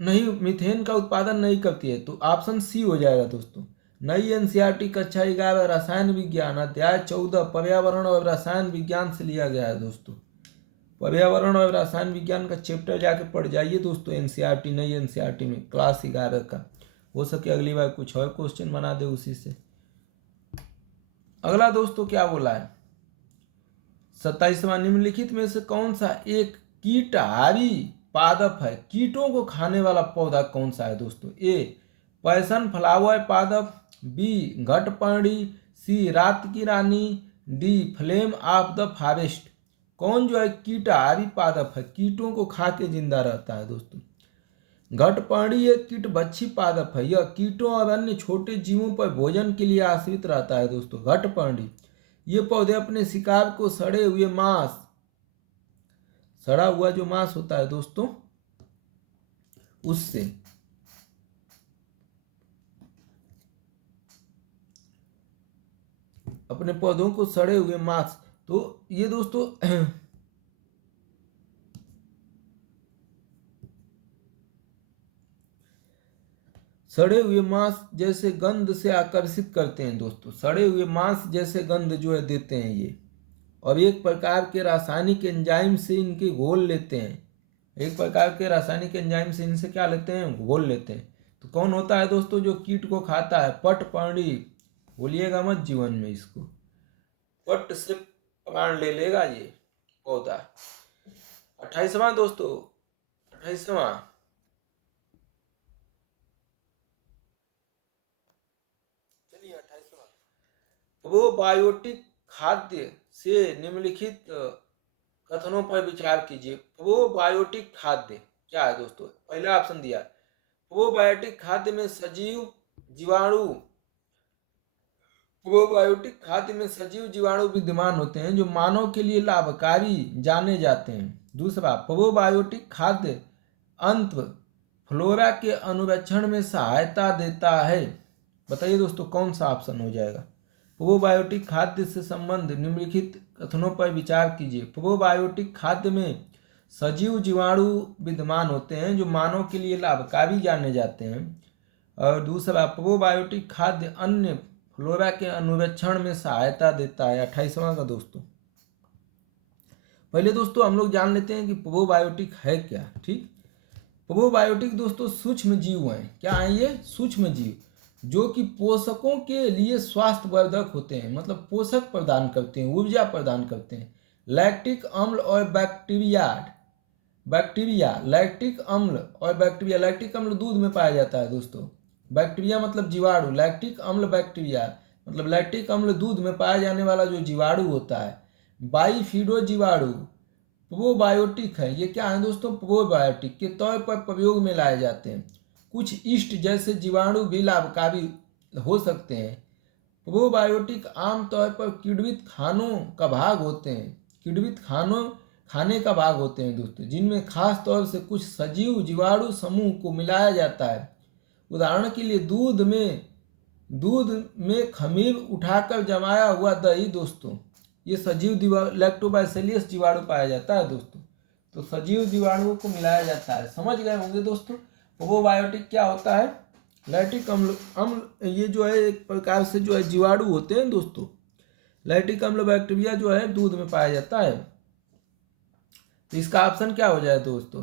मीथेन का उत्पादन नहीं करती है। तो ऑप्शन सी हो जाएगा दोस्तों। नई एनसीईआरटी कक्षा 11 रसायन विज्ञान अध्याय 14 पर्यावरण और रसायन विज्ञान से लिया गया है दोस्तों। पर्यावरण और रसायन विज्ञान का चैप्टर जाके पढ़ जाइए दोस्तों एनसीईआरटी, नई एनसीईआरटी में क्लास 11 का। हो सके अगली बार कुछ और क्वेश्चन बना दे उसी से। अगला दोस्तों क्या बोला है? 27वां, निम्नलिखित में से कौन सा एक कीटहारी पादप है? कीटों को खाने वाला पौधा कौन सा है दोस्तों? ए पैशन फ्लावर पादप, बी घटपर्णी, सी रात की रानी, D flame of the forest. कौन जो है कीटहारी पादप है, कीटों को खा के जिंदा रहता है दोस्तों? घटपर्णी एक कीटभक्षी पादप है। यह कीटों और अन्य छोटे जीवों पर भोजन के लिए आश्रित रहता है दोस्तों। घटपर्णी ये पौधे अपने शिकार को सड़ा हुआ जो मांस होता है दोस्तों, उससे अपने पौधों को सड़े हुए मांस। तो ये दोस्तों सड़े हुए मांस जैसे गंध से आकर्षित करते हैं दोस्तों। सड़े हुए मांस जैसे गंध जो है देते हैं ये। और एक प्रकार के रासायनिक एंजाइम से इनके घोल लेते हैं। एक प्रकार के रासायनिक एंजाइम से इनसे क्या लेते हैं? घोल लेते हैं। तो कौन होता है दोस्तों जो कीट को खाता है? पटपर्णी। भूलिएगा मत जीवन में इसको, पट से प्राण ले लेगा ये पौधा। 28वां दोस्तों, 28वां, चलिए 28वां, प्रोबायोटिक खाद्य से निम्नलिखित कथनों पर विचार कीजिए। प्रोबायोटिक खाद्य क्या है दोस्तों? पहला ऑप्शन दिया, प्रोबायोटिक खाद्य में सजीव जीवाणु, प्रोबायोटिक खाद्य में सजीव जीवाणु विद्यमान होते हैं जो मानव के लिए लाभकारी जाने जाते हैं। दूसरा, प्रोबायोटिक खाद्य अंत फ्लोरा के अनुरक्षण में सहायता देता है। बताइए दोस्तों कौन सा ऑप्शन हो जाएगा? प्रोबायोटिक खाद्य से संबंध निम्नलिखित कथनों पर विचार कीजिए। प्रोबायोटिक खाद्य में सजीव जीवाणु विद्यमान होते हैं जो मानव के लिए लाभकारी जाने जाते हैं। और दूसरा, प्रोबायोटिक खाद्य अन्य फ्लोरा के अनुरक्षण में सहायता देता है। 28वां का दोस्तों, पहले दोस्तों हम लोग जान लेते हैं कि प्रोबायोटिक है क्या। ठीक, प्रोबायोटिक दोस्तों सूक्ष्म जीव हैं। क्या है ये? सूक्ष्म जीव जो कि पोषकों के लिए स्वास्थ्यवर्धक होते हैं, मतलब पोषक प्रदान करते हैं, ऊर्जा प्रदान करते हैं। लैक्टिक अम्ल और बैक्टीरिया, लैक्टिक अम्ल और बैक्टीरिया, लैक्टिक अम्ल दूध में पाया जाता है दोस्तों। बैक्टीरिया मतलब जीवाणु, लैक्टिक अम्ल बैक्टीरिया मतलब लैक्टिक अम्ल दूध में पाया जाने वाला जो जीवाणु होता है। बाइफिडो जीवाणु प्रोबायोटिक है। ये क्या है दोस्तों? प्रोबायोटिक के तौर पर प्रयोग में लाए जाते हैं। कुछ ईस्ट जैसे जीवाणु भी लाभकारी हो सकते हैं। प्रोबायोटिक आमतौर पर किण्वित खानों का भाग होते हैं, किण्वित खाने का भाग होते हैं दोस्तों, जिनमें खास तौर से कुछ सजीव जीवाणु समूह को मिलाया जाता है। उदाहरण के लिए दूध में खमीर उठाकर जमाया हुआ दही दोस्तों, ये सजीव लैक्टोबैसिलस जीवाणु पाया जाता है दोस्तों। तो सजीव जीवाणुओं को मिलाया जाता है। समझ गए होंगे दोस्तों प्रोबायोटिक क्या होता है? लैक्टिक अम्ल ये जो है एक प्रकार से जो है जीवाणु होते हैं दोस्तों। लैक्टिक अम्ल बैक्टीरिया जो है दूध में पाया जाता है। तो इसका ऑप्शन क्या हो जाए दोस्तों?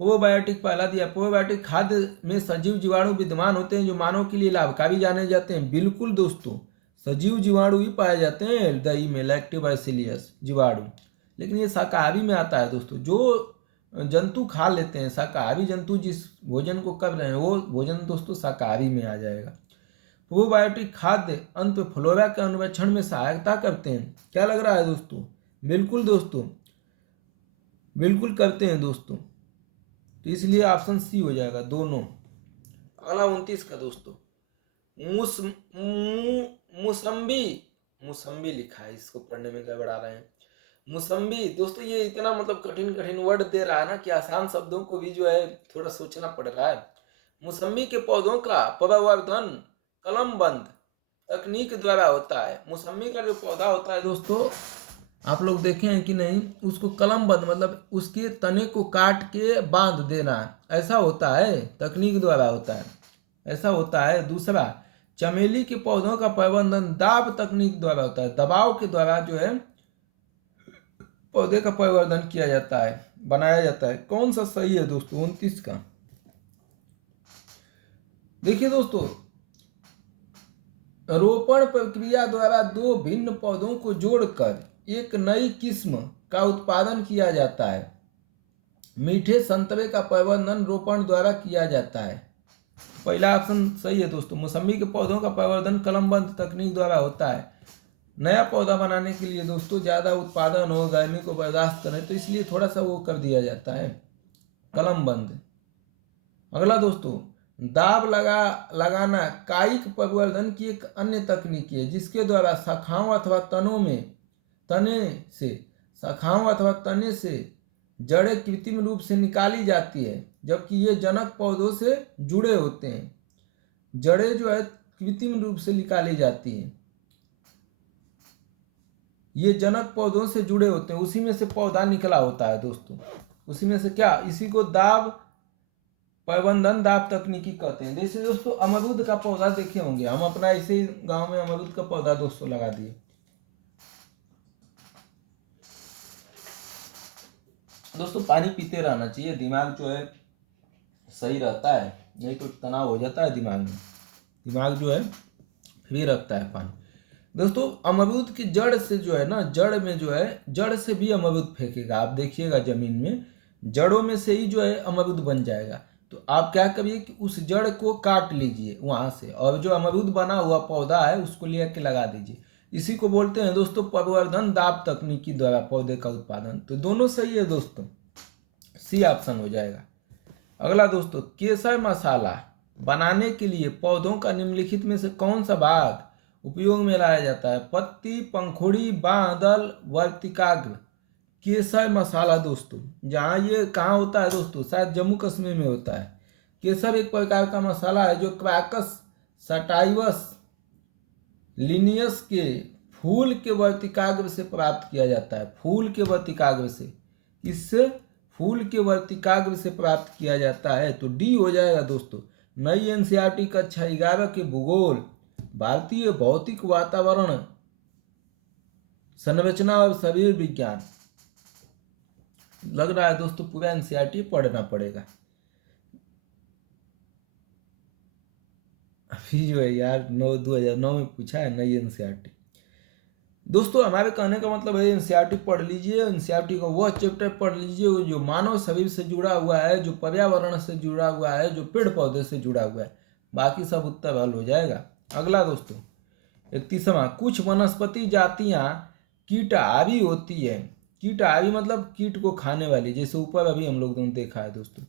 प्रोबायोटिक पहला दिया, प्रोबायोटिक खाद्य में सजीव जीवाणु विद्यमान होते हैं जो मानव के लिए लाभकारी जाने जाते हैं। बिल्कुल दोस्तों, सजीव जीवाणु ही पाए जाते हैं दही में, लैक्टोबैसिलस जीवाणु। लेकिन ये शाकाहारी में आता है दोस्तों। जो जंतु खा लेते हैं, शाकाहारी जंतु जिस भोजन को कर रहे हैं वो भोजन दोस्तों शाकाहारी में आ जाएगा। प्रोबायोटिक खाद्य अंत फ्लोरा के अनुरक्षण में सहायता करते हैं। क्या लग रहा है दोस्तों? बिल्कुल दोस्तों, बिल्कुल करते हैं दोस्तों। तो इसलिए ऑप्शन सी हो जाएगा दोनों। अगला 29 का दोस्तों, मुसम्बी लिखा है, इसको पढ़ने में गड़बड़ा रहे हैं। मुसम्बी दोस्तों, ये इतना मतलब कठिन वर्ड दे रहा है ना कि आसान शब्दों को भी जो है थोड़ा सोचना पड़ रहा है। मुसम्बी के पौधों का प्रवर्धन कलमबंद तकनीक द्वारा होता है। मुसम्बी का जो पौधा होता है दोस्तों, आप लोग देखे हैं कि नहीं, उसको कलमबंद मतलब उसके तने को काट के बांध देना, ऐसा होता है, तकनीक द्वारा होता है, ऐसा होता है। दूसरा, चमेली के पौधों का प्रबंधन दाब तकनीक द्वारा होता है। दबाव के द्वारा जो है पौधे का प्रवर्धन किया जाता है, बनाया जाता है। कौन सा सही है दोस्तों? 29 का। देखिए दोस्तों, रोपण प्रक्रिया द्वारा दो भिन्न पौधों को जोड़कर एक नई किस्म का उत्पादन किया जाता है। मीठे संतरे का प्रवर्धन रोपण द्वारा किया जाता है। पहला ऑप्शन सही है दोस्तों। मौसमी के पौधों का प्रवर्धन कलमबंद तकनीक द्वारा होता है। नया पौधा बनाने के लिए दोस्तों ज़्यादा उत्पादन हो, गर्मी को बर्दाश्त करें, तो इसलिए थोड़ा सा वो कर दिया जाता है, कलमबंद। अगला दोस्तों, दाब लगाना कायिक प्रवर्धन की एक अन्य तकनीक है जिसके द्वारा शाखाओं अथवा तने से जड़ें कृत्रिम रूप से निकाली जाती है, जबकि ये जनक पौधों से जुड़े होते हैं। जड़ें जो है कृत्रिम रूप से निकाली जाती हैं, ये जनक पौधों से जुड़े होते हैं, उसी में से पौधा निकला होता है दोस्तों। उसी में से क्या, इसी को दाब प्रबंधन, दाब तकनीकी कहते हैं। जैसे दोस्तों अमरूद का पौधा देखे होंगे, हम अपना ऐसे ही गांव में अमरूद का पौधा दोस्तों लगा दिए। दोस्तों पानी पीते रहना चाहिए, दिमाग जो है सही रहता है, नहीं तो तनाव हो जाता है दिमाग में। दिमाग जो है फ्री रखता है पानी। दोस्तों अमरूद की जड़ से जो है ना, जड़ में जो है, जड़ से भी अमरूद फेंकेगा, आप देखिएगा जमीन में जड़ों में से ही जो है अमरूद बन जाएगा। तो आप क्या करिए कि उस जड़ को काट लीजिए वहाँ से, और जो अमरूद बना हुआ पौधा है उसको ले के लगा दीजिए। इसी को बोलते हैं दोस्तों प्रवर्धन दाब तकनीकी द्वारा पौधे का उत्पादन। तो दोनों सही है दोस्तों, सी ऑप्शन हो जाएगा। अगला दोस्तों, केसर मसाला बनाने के लिए पौधों का निम्नलिखित में से कौन सा भाग उपयोग में लाया जाता है? पत्ती, पंखुड़ी, बादल, वर्तिकाग्र। केसर मसाला दोस्तों, जहाँ ये कहाँ होता है दोस्तों? शायद जम्मू कश्मीर में होता है। केसर एक प्रकार का मसाला है जो क्राकस सटाइवस लिनियस के फूल के वर्तिकाग्र से प्राप्त किया जाता है। फूल के वर्तिकाग्र से, इससे फूल के वर्तिकाग्र से प्राप्त किया जाता है। तो डी हो जाएगा दोस्तों। नई एनसीईआरटी कक्षा 11 के भूगोल, भारतीय भौतिक वातावरण संरचना और शरीर विज्ञान। लग रहा है दोस्तों पूरा एनसीईआरटी पढ़ना पड़ेगा। अभी जो है यार 2009 में पूछा है नई एनसीईआरटी। दोस्तों हमारे कहने का मतलब है एनसीईआरटी पढ़ लीजिए, एनसीईआरटी का वह चैप्टर पढ़ लीजिए जो मानव शरीर से जुड़ा हुआ है, जो पर्यावरण से जुड़ा हुआ है, जो पेड़ पौधे से जुड़ा हुआ है। बाकी सब उत्तर हल हो जाएगा। अगला दोस्तों 31वां, कुछ वनस्पति जातियां कीटहारी होती है। कीटहारी मतलब कीट को खाने वाली, जैसे ऊपर अभी हम लोग ने देखा है दोस्तों।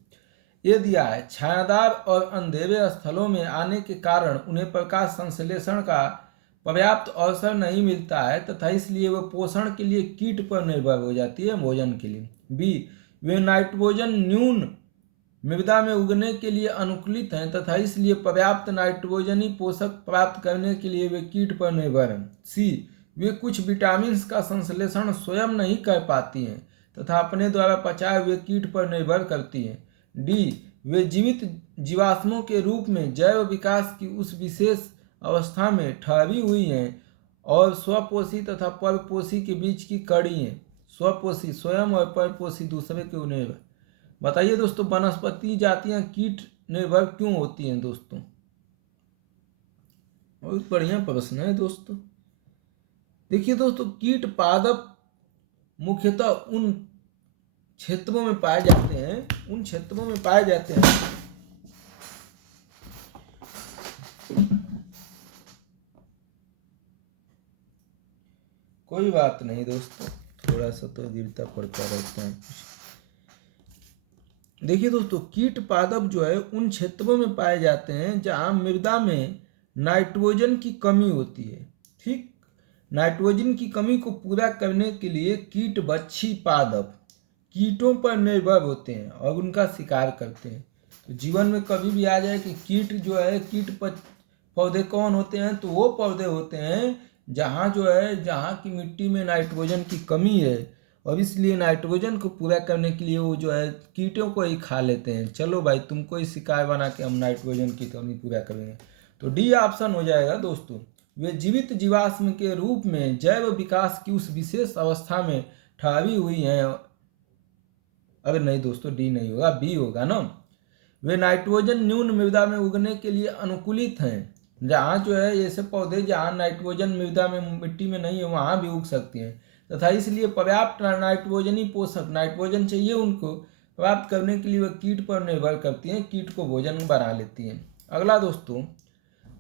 ये दिया है, छायादार और अंधेरे स्थलों में आने के कारण उन्हें प्रकाश संश्लेषण का पर्याप्त अवसर नहीं मिलता है तथा इसलिए वह पोषण के लिए कीट पर निर्भर हो जाती है भोजन के लिए। बी, वे नाइट्रोजन न्यून मृदा में उगने के लिए अनुकूलित हैं तथा इसलिए पर्याप्त नाइट्रोजनी पोषक प्राप्त करने के लिए वे कीट पर निर्भर हैं। सी, वे कुछ विटामिन का संश्लेषण स्वयं नहीं कर पाती हैं तथा अपने द्वारा पचाए हुए कीट पर निर्भर करती हैं। डी, वे जीवित जीवाश्मों के रूप में जैव विकास की उस विशेष अवस्था में ठहरी हुई हैं और स्वपोषी तथा परपोषी के बीच की कड़ी हैं। स्वपोषी स्वयं और परपोषी दूसरे के निर्भर। बताइए दोस्तों वनस्पति जातियां कीट निर्भर क्यों होती हैं दोस्तों? बहुत बढ़िया प्रश्न है दोस्तों। देखिए दोस्तों, कीट पादप मुख्यतः उन क्षेत्रों में पाए जाते हैं, कोई बात नहीं दोस्तों, थोड़ा सा तो गिरता पड़ता रहता है। देखिए दोस्तों, कीट पादप जो है उन क्षेत्रों में पाए जाते हैं जहां मृदा में नाइट्रोजन की कमी होती है। ठीक, नाइट्रोजन की कमी को पूरा करने के लिए कीटभक्षी पादप कीटों पर निर्भर होते हैं और उनका शिकार करते हैं। तो जीवन में कभी भी आ जाए कि कीट जो है, पौधे कौन होते हैं? तो वो पौधे होते हैं जहाँ की मिट्टी में नाइट्रोजन की कमी है और इसलिए नाइट्रोजन को पूरा करने के लिए वो जो है कीटों को ही खा लेते हैं। चलो भाई, तुमको ही शिकार बना के हम नाइट्रोजन की कमी पूरा करेंगे। तो डी ऑप्शन हो जाएगा दोस्तों। वे जीवित जीवाश्म के रूप में जैव विकास की उस विशेष अवस्था में ठहरी हुई हैं। अरे नहीं दोस्तों, डी नहीं होगा, बी होगा ना। वे नाइट्रोजन न्यून मृदा में उगने के लिए अनुकूलित हैं। जहाँ जो है ऐसे पौधे जहाँ नाइट्रोजन मृदा में मिट्टी में नहीं है वहाँ भी उग सकती हैं तथा इसलिए पर्याप्त नाइट्रोजनी पोषक नाइट्रोजन चाहिए उनको प्राप्त करने के लिए वह कीट पर निर्भर करती हैं, कीट को भोजन बना लेती हैं। अगला दोस्तों,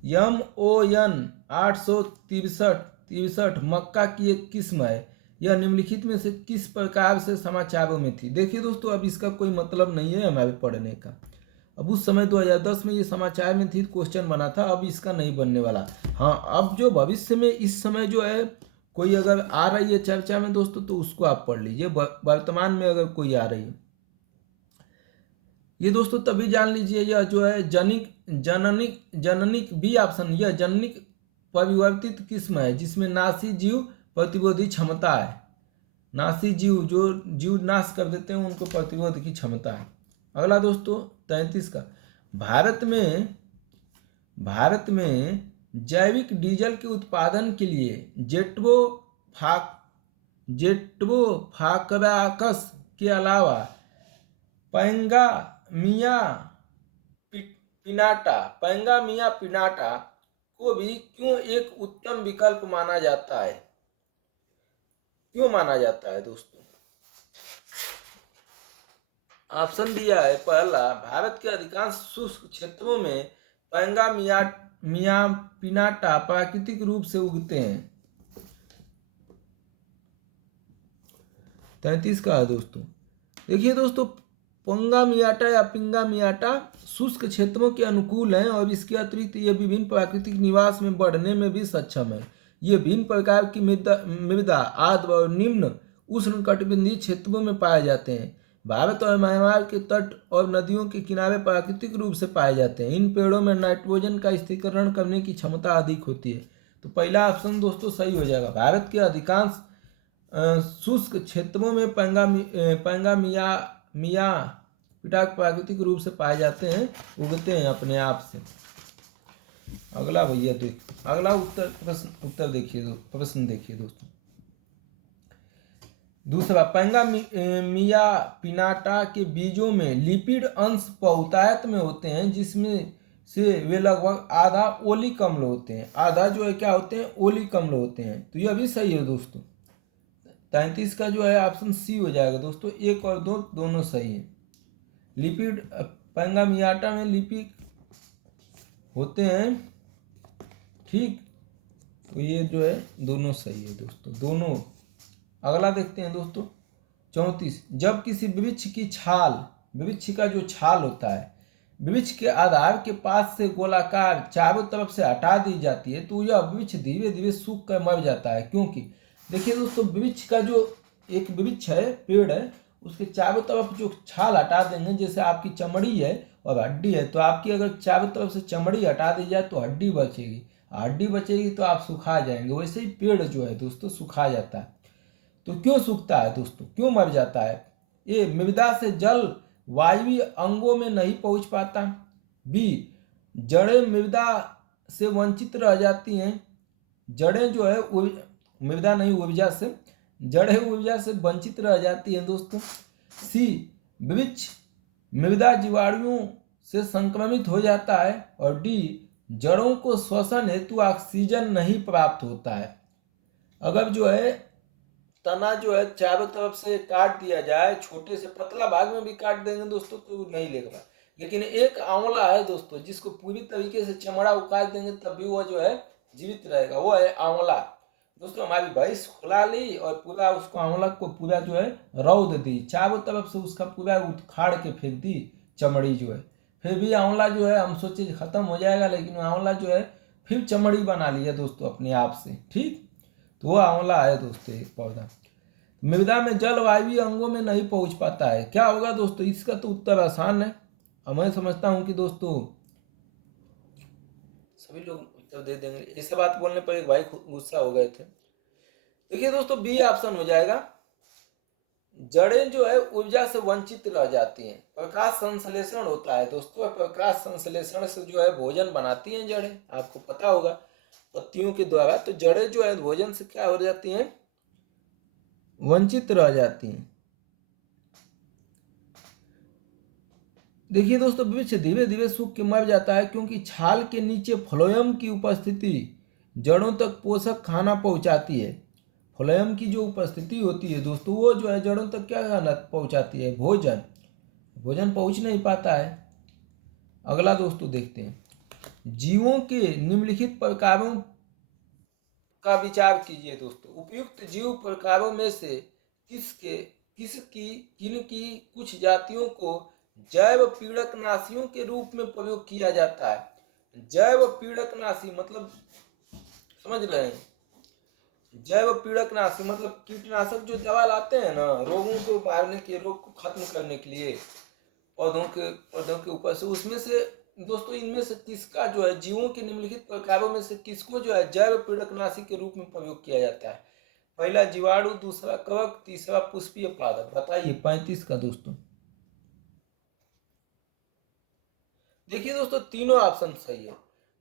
MON 863 मक्का की एक किस्म है। यह निम्नलिखित में से किस प्रकार से समाचारों में थी? देखिए दोस्तों, अब इसका कोई मतलब नहीं है हमारे पढ़ने का। अब उस समय 2010 में ये समाचार में थी, क्वेश्चन बना था, अब इसका नहीं बनने वाला। हाँ, अब जो भविष्य में इस समय जो है कोई अगर आ रही है चर्चा में दोस्तों तो उसको आप पढ़ लीजिए। वर्तमान में अगर कोई आ रही है ये दोस्तों तभी जान लीजिए, यह जो है जननिक बी ऑप्शन, यह जननिक परिवर्तित किस्म है जिसमें नासी जीव प्रतिरोधी क्षमता है। नासी जीव जो जीव नाश कर देते हैं उनको प्रतिरोध की क्षमता है। अगला दोस्तों 33 का, भारत में जैविक डीजल के उत्पादन के लिए जेट्रोफाकराकस के अलावा पैंगामिया पिनाटा को भी क्यों एक उत्तम विकल्प माना जाता है? क्यों माना जाता है दोस्तों? ऑप्शन दिया है पहला, भारत के अधिकांश शुष्क क्षेत्रों में पैंगामिया पिनाटा प्राकृतिक रूप से उगते हैं। 33 का है दोस्तों। देखिए दोस्तों, पंगा मियाटा या पिंगा मियाटा शुष्क क्षेत्रों के अनुकूल हैं और इसके अतिरिक्त ये विभिन्न प्राकृतिक निवास में बढ़ने में भी सक्षम है। ये भिन्न प्रकार की मृदा आर्द्र और निम्न उष्णकटिबंधीय क्षेत्रों में पाए जाते हैं। भारत और म्यांमार के तट और नदियों के किनारे प्राकृतिक रूप से पाए जाते हैं। इन पेड़ों में नाइट्रोजन का स्थिरीकरण करने की क्षमता अधिक होती है। तो पहला ऑप्शन दोस्तों सही हो जाएगा। भारत के अधिकांश शुष्क क्षेत्रों में पैंगा मिया पिटाक प्राकृतिक रूप से पाए जाते हैं, उगते हैं अपने आप से। अगला भैया अगला उत्तर देखिए, प्रश्न देखिए दोस्तों। दूसरा, पैंगा मिया पिनाटा के बीजों में लिपिड अंश बहुतायत में होते हैं, जिसमें से वे लगभग आधा ओलिक अम्ल होते हैं। आधा जो है क्या होते हैं, ओलिक अम्ल होते हैं। तो यह भी सही है दोस्तों। 33 का जो है ऑप्शन सी हो जाएगा दोस्तों। 1 और 2 दोनों सही है। लिपिड पैंगा मियाटा में लिपिड होते हैं, ठीक। तो ये जो है दोनों सही है दोस्तों, दोनों। अगला देखते हैं दोस्तों 34। जब किसी वृक्ष की छाल, वृक्ष का जो छाल होता है, वृक्ष के आधार के पास से गोलाकार चारों तरफ से हटा दी जाती है, तो यह वृक्ष धीरे धीरे सूख कर मर जाता है। क्योंकि देखिए दोस्तों, वृक्ष का जो एक वृक्ष है, पेड़ है, उसके चारों तरफ जो छाल हटा देंगे, जैसे आपकी चमड़ी है और हड्डी है, तो आपकी अगर चारों तरफ से चमड़ी हटा दी जाए तो हड्डी बचेगी, हड्डी बचेगी तो आप सुखा जाएंगे। वैसे ही पेड़ जो है दोस्तों सुखा जाता है। तो क्यों सूखता है दोस्तों, क्यों मर जाता है? ए, मृदा से जल वायवीय अंगों में नहीं पहुंच पाता। बी, जड़ें मृदा से वंचित रह जाती हैं। जड़ें जो है मृदा नहीं, ऊर्जा से, जड़ें ऊर्जा से वंचित रह जाती हैं दोस्तों। सी, वृक्ष मृदा जीवाणुओं से संक्रमित हो जाता है। और डी, जड़ों को श्वसन हेतु ऑक्सीजन नहीं प्राप्त होता है। अगर जो है तना जो है चारों तरफ से काट दिया जाए, छोटे से पतला भाग में भी काट देंगे दोस्तों तो नहीं लेगा। लेकिन एक आंवला है दोस्तों, जिसको पूरी तरीके से चमड़ा उखाड़ देंगे तब भी वो जो है जीवित रहेगा, वो है आंवला दोस्तों। हमारी भैंस खुला ली और पूरा उसको आंवला को पूरा जो है रौद दी, चारों तरफ से उसका पूरा उखाड़ के फेंक दी चमड़ी जो है, फिर भी आंवला जो है, हम सोचे खत्म हो जाएगा, लेकिन आंवला जो है फिर चमड़ी बना लिया दोस्तों अपने आप से, ठीक। तो वो आंवला है दोस्तों एक पौधा। मृदा में जल वायवीय अंगों में नहीं पहुंच पाता है। क्या होगा दोस्तों? इसका तो उत्तर आसान है। अब मैं समझता हूं कि दोस्तों सभी लोग उत्तर दे देंगे। ऐसे बात बोलने पर एक भाई गुस्सा हो गए थे। देखिए दोस्तों, बी ऑप्शन हो जाएगा। जड़ें जो है ऊर्जा से वंचित रह जाती हैं। प्रकाश संश्लेषण होता है दोस्तों, प्रकाश संश्लेषण से जो है भोजन बनाती हैं जड़ें, आपको पता होगा, पत्तियों के द्वारा। तो जड़ें जो है भोजन से क्या हो जाती हैं, वंचित रह जाती हैं। देखिए दोस्तों, वृक्ष धीरे धीरे सूख के मर जाता है क्योंकि छाल के नीचे फ्लोएम की उपस्थिति जड़ों तक पोषक खाना पहुंचाती है। फ्लोएम की जो उपस्थिति होती है दोस्तों, वो जो है जड़ों तक क्या खाना पहुंचाती है, भोजन। भोजन पहुंच नहीं पाता है। अगला दोस्तों देखते हैं, जीवों के निम्नलिखित प्रकारों का विचार कीजिए दोस्तों। उपयुक्त जीव प्रकारों में से किन की कुछ जातियों को जैव पीड़कनाशियों के रूप में प्रयोग किया जाता है। जैव पीड़कनाशी मतलब समझ रहे हैं, जैव पीड़कनाशी मतलब कीटनाशक जो दवा लाते हैं ना, रोगों को मारने के, रोग को खत्म करने के लिए पौधों के ऊपर से, उसमें से दोस्तों इनमें से किसका जो है, जीवों के निम्नलिखित प्रकारों में से किसको जो है जैव पीड़कनाशी के रूप में प्रयोग किया जाता है? पहला जीवाणु, दूसरा कवक, तीसरा पुष्पीय पादप। बताइए 35 का दोस्तों। देखिए दोस्तों, तीनों ऑप्शन सही है।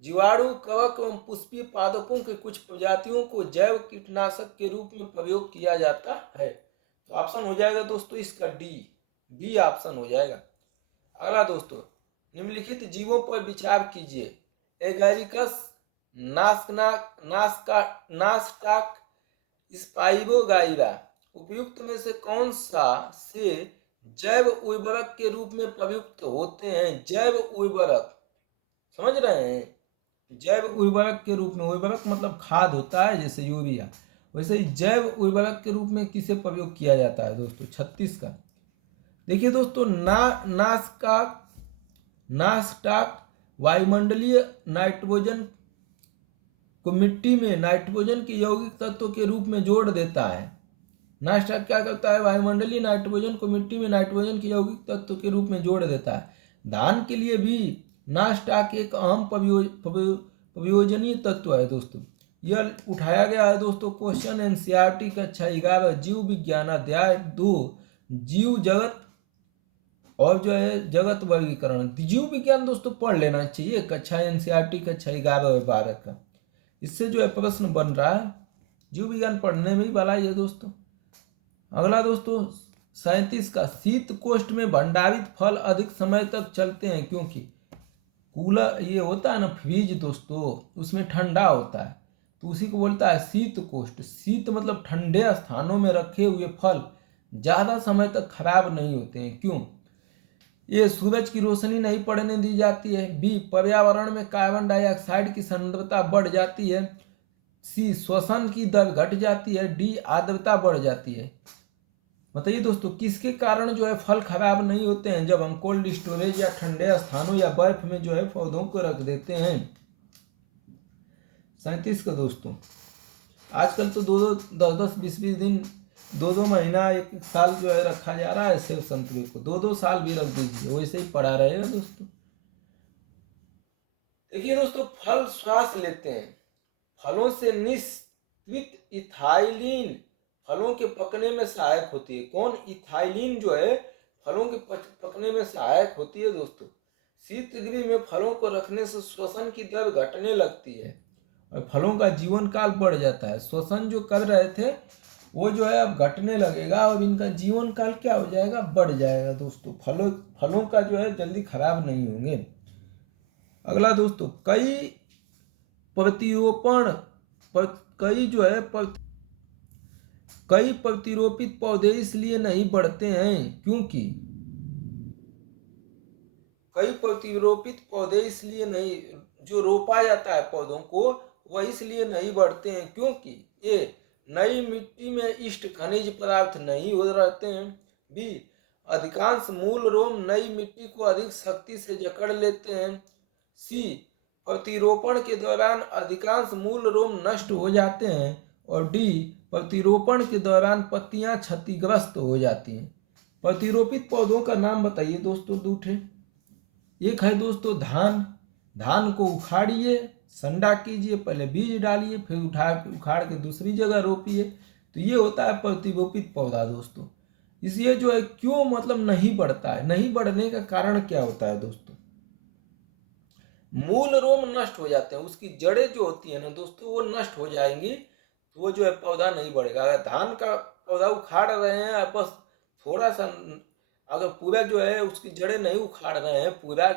जीवाणु, कवक एवं पुष्पीय पादपों के कुछ प्रजातियों को जैव कीटनाशक के रूप में प्रयोग किया जाता है। तो ऑप्शन हो जाएगा दोस्तों इसका डी, बी ऑप्शन हो जाएगा। अगला दोस्तों, निम्नलिखित जीवों पर विचार कीजिए। एगैरिकस, नासटाक, स्पाइरोगाइरा उपयुक्त में से कौन सा से जैव उर्वरक के रूप में प्रयुक्त होते हैं? जैव उर्वरक, समझ रहे हैं, जैव उर्वरक के रूप में, उर्वरक मतलब खाद होता है जैसे यूरिया, वैसे ही जैव उर्वरक के रूप में किसे प्रयोग किया जाता है दोस्तों? 36 का। देखिए दोस्तों, नासटाक वायुमंडलीय नाइट्रोजन को मिट्टी में नाइट्रोजन के यौगिक तत्व के रूप में जोड़ देता है। नासटाक क्या करता है? वायुमंडलीय नाइट्रोजन को मिट्टी में नाइट्रोजन के यौगिक तत्व के रूप में जोड़ देता है। धान के लिए भी नासटाक एक अहम प्रयोजनीय तत्व है दोस्तों। यह उठाया गया है दोस्तों क्वेश्चन एनसीईआरटी कक्षा 11 जीव विज्ञान अध्याय 2 जीव जगत और जो है जगत वर्गीकरण। जीव विज्ञान दोस्तों पढ़ लेना चाहिए, कक्षा एनसीईआरटी कक्षा 11 और 12 का। इससे जो है प्रश्न बन रहा है, जीव विज्ञान पढ़ने में ही वाला है दोस्तों। अगला दोस्तों 37 का, शीत कोष्ठ में भंडारित फल अधिक समय तक चलते हैं क्योंकि कूलर ये होता है ना फ्रिज दोस्तों, उसमें ठंडा होता है तो उसी को बोलता है शीत कोष्ठ। शीत मतलब ठंडे स्थानों में रखे हुए फल ज़्यादा समय तक खराब नहीं होते हैं। क्यों? ये सूरज की रोशनी नहीं पड़ने दी जाती है। बी, पर्यावरण में कार्बन डाइऑक्साइड की सांद्रता बढ़ जाती है। सी, श्वसन की दर घट जाती है। डी, आर्द्रता बढ़ जाती है। बताइए दोस्तों, किसके कारण जो है फल खराब नहीं होते हैं? जब हम कोल्ड स्टोरेज या ठंडे स्थानों या बर्फ में जो है पौधों को रख देते हैं। 37 का दोस्तों, आजकल तो 10-10, 20-20 दिन, 2-2 महीना, 1 साल जो है रखा जा रहा है सेब संतरे को। 2-2 साल भी रख दीजिए, वैसे ही पड़ा रहेगा दोस्तों। देखिए दोस्तों, फल श्वास लेते हैं। फलों से निःसृत इथाइलिन फलों के पकने में सहायक होती है। कौन? इथाइलिन जो है फलों के पकने में सहायक होती है दोस्तों। शीत गृह में फलों को रखने से श्वसन की दर घटने लगती है और फलों का जीवन काल बढ़ जाता है। श्वसन जो कर रहे थे वो जो है अब घटने लगेगा और इनका जीवन काल क्या हो जाएगा? बढ़ जाएगा दोस्तों। फलों का जो है जल्दी खराब नहीं होंगे। अगला दोस्तों, कई प्रतिरोपित पौधे इसलिए नहीं बढ़ते हैं क्योंकि कई प्रतिरोपित पौधे इसलिए नहीं, जो रोपा जाता है पौधों को, वह इसलिए नहीं बढ़ते हैं क्योंकि ये नई मिट्टी में इष्ट खनिज पदार्थ नहीं हो रहते हैं। बी, अधिकांश मूल रोम नई मिट्टी को अधिक शक्ति से जकड़ लेते हैं। सी, प्रतिरोपण के दौरान अधिकांश मूल रोम नष्ट हो जाते हैं। और डी, प्रतिरोपण के दौरान पत्तियां क्षतिग्रस्त हो जाती हैं। प्रतिरोपित पौधों का नाम बताइए दोस्तों दूठे। एक है दोस्तों धान। धान को उखाड़िए, संडा कीजिए, पहले बीज डालिए, फिर उखाड़ के दूसरी जगह रोपिए, तो ये होता है प्रतिरोपित पौधा दोस्तों। इसलिए जो है क्यों मतलब नहीं बढ़ता है? नहीं बढ़ने का कारण क्या होता है दोस्तों? मूल रोम नष्ट हो जाते हैं, उसकी जड़ें जो होती है ना दोस्तों वो नष्ट हो जाएंगी, तो वो जो है पौधा नहीं बढ़ेगा। अगर धान का पौधा उखाड़ रहे हैं बस थोड़ा सा, अगर पूरा जो है उसकी जड़ें नहीं उखाड़ रहे हैं, पूरा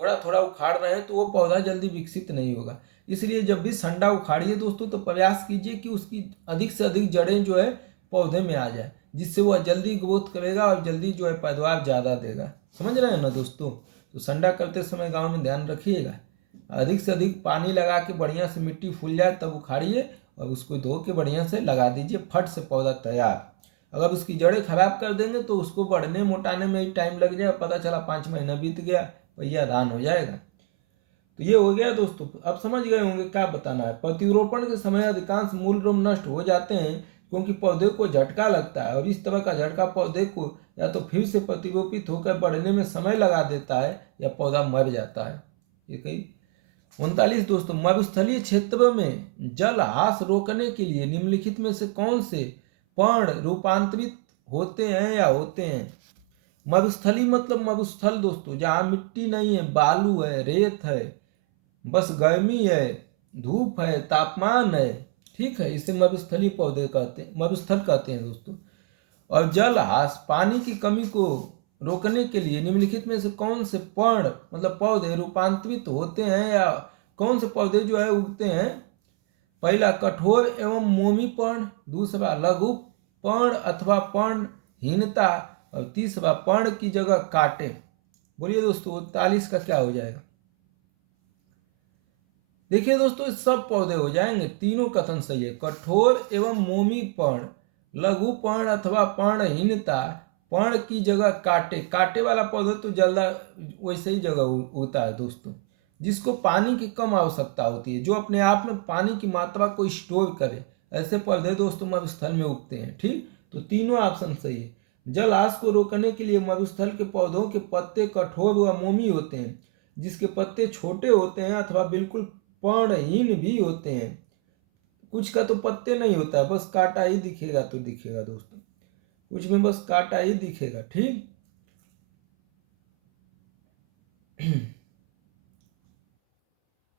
थोड़ा थोड़ा उखाड़ रहे हैं, तो वो पौधा जल्दी विकसित नहीं होगा। इसलिए जब भी संडा उखाड़िए दोस्तों तो प्रयास कीजिए कि उसकी अधिक से अधिक जड़ें जो है पौधे में आ जाए, जिससे वह जल्दी ग्रोथ करेगा और जल्दी जो है पैदावार ज़्यादा देगा। समझ रहे हैं ना दोस्तों? तो संडा करते समय गाँव में ध्यान रखिएगा, अधिक से अधिक पानी लगा के बढ़िया से मिट्टी फूल जाए तब उखाड़िए और उसको धो के बढ़िया से लगा दीजिए, फट से पौधा तैयार। अगर उसकी जड़ें खराब कर देंगे तो उसको बढ़ने मोटाने में ही टाइम लग जाएगा, पता चला 5 महीना बीत गया, पहिया धान हो जाएगा। तो ये हो गया दोस्तों। अब समझ गए होंगे क्या बताना है। प्रतिरोपण के समय अधिकांश मूल रोम नष्ट हो जाते हैं क्योंकि पौधे को झटका लगता है और इस तरह का झटका पौधे को या तो फिर से प्रतिरोपित होकर बढ़ने में समय लगा देता है या पौधा मर जाता है। ये कई 39 दोस्तों, मरुस्थलीय क्षेत्र में जल ह्रास रोकने के लिए निम्नलिखित में से कौन से पर्ण रूपांतरित होते हैं या होते हैं? मरुस्थली मतलब मरुस्थल दोस्तों, जहाँ मिट्टी नहीं है, बालू है, रेत है, बस गर्मी है, धूप है, तापमान है, ठीक है, इसे मरुस्थलीय पौधे कहते हैं, मरुस्थल कहते हैं दोस्तों। और जल ह्रास, पानी की कमी को रोकने के लिए निम्नलिखित में से कौन से पर्ण मतलब पौधे रूपांतरित होते हैं या कौन से पौधे जो है उगते हैं? पहला कठोर एवं मोमी पर्ण, दूसरा लघु पर्ण अथवा पर्णहीनता और तीसरा पर्ण की जगह काटे। बोलिए दोस्तों 39 का क्या हो जाएगा? देखिए दोस्तों, सब पौधे हो जाएंगे, तीनों कथन सही है। कठोर एवं मोमी पर्ण, लघु पर्ण अथवा पर्णहीनता, पर्ण की जगह काटे, काटे वाला पौधा तो जल्दा वैसे ही जगह होता है दोस्तों, जिसको पानी की कम आवश्यकता होती है, जो अपने आप में पानी की मात्रा को स्टोर करे, ऐसे पौधे दोस्तों मरुस्थल में उगते हैं। ठीक, तो तीनों ऑप्शन सही है। जलहास को रोकने के लिए मरुस्थल के पौधों के पत्ते कठोर व मोमी होते हैं, जिसके पत्ते छोटे होते हैं अथवा बिल्कुल पर्णहीन भी होते हैं। कुछ का तो पत्ते नहीं होता है, बस कांटा ही दिखेगा तो दिखेगा दोस्तों, कुछ में बस कांटा ही दिखेगा। ठीक,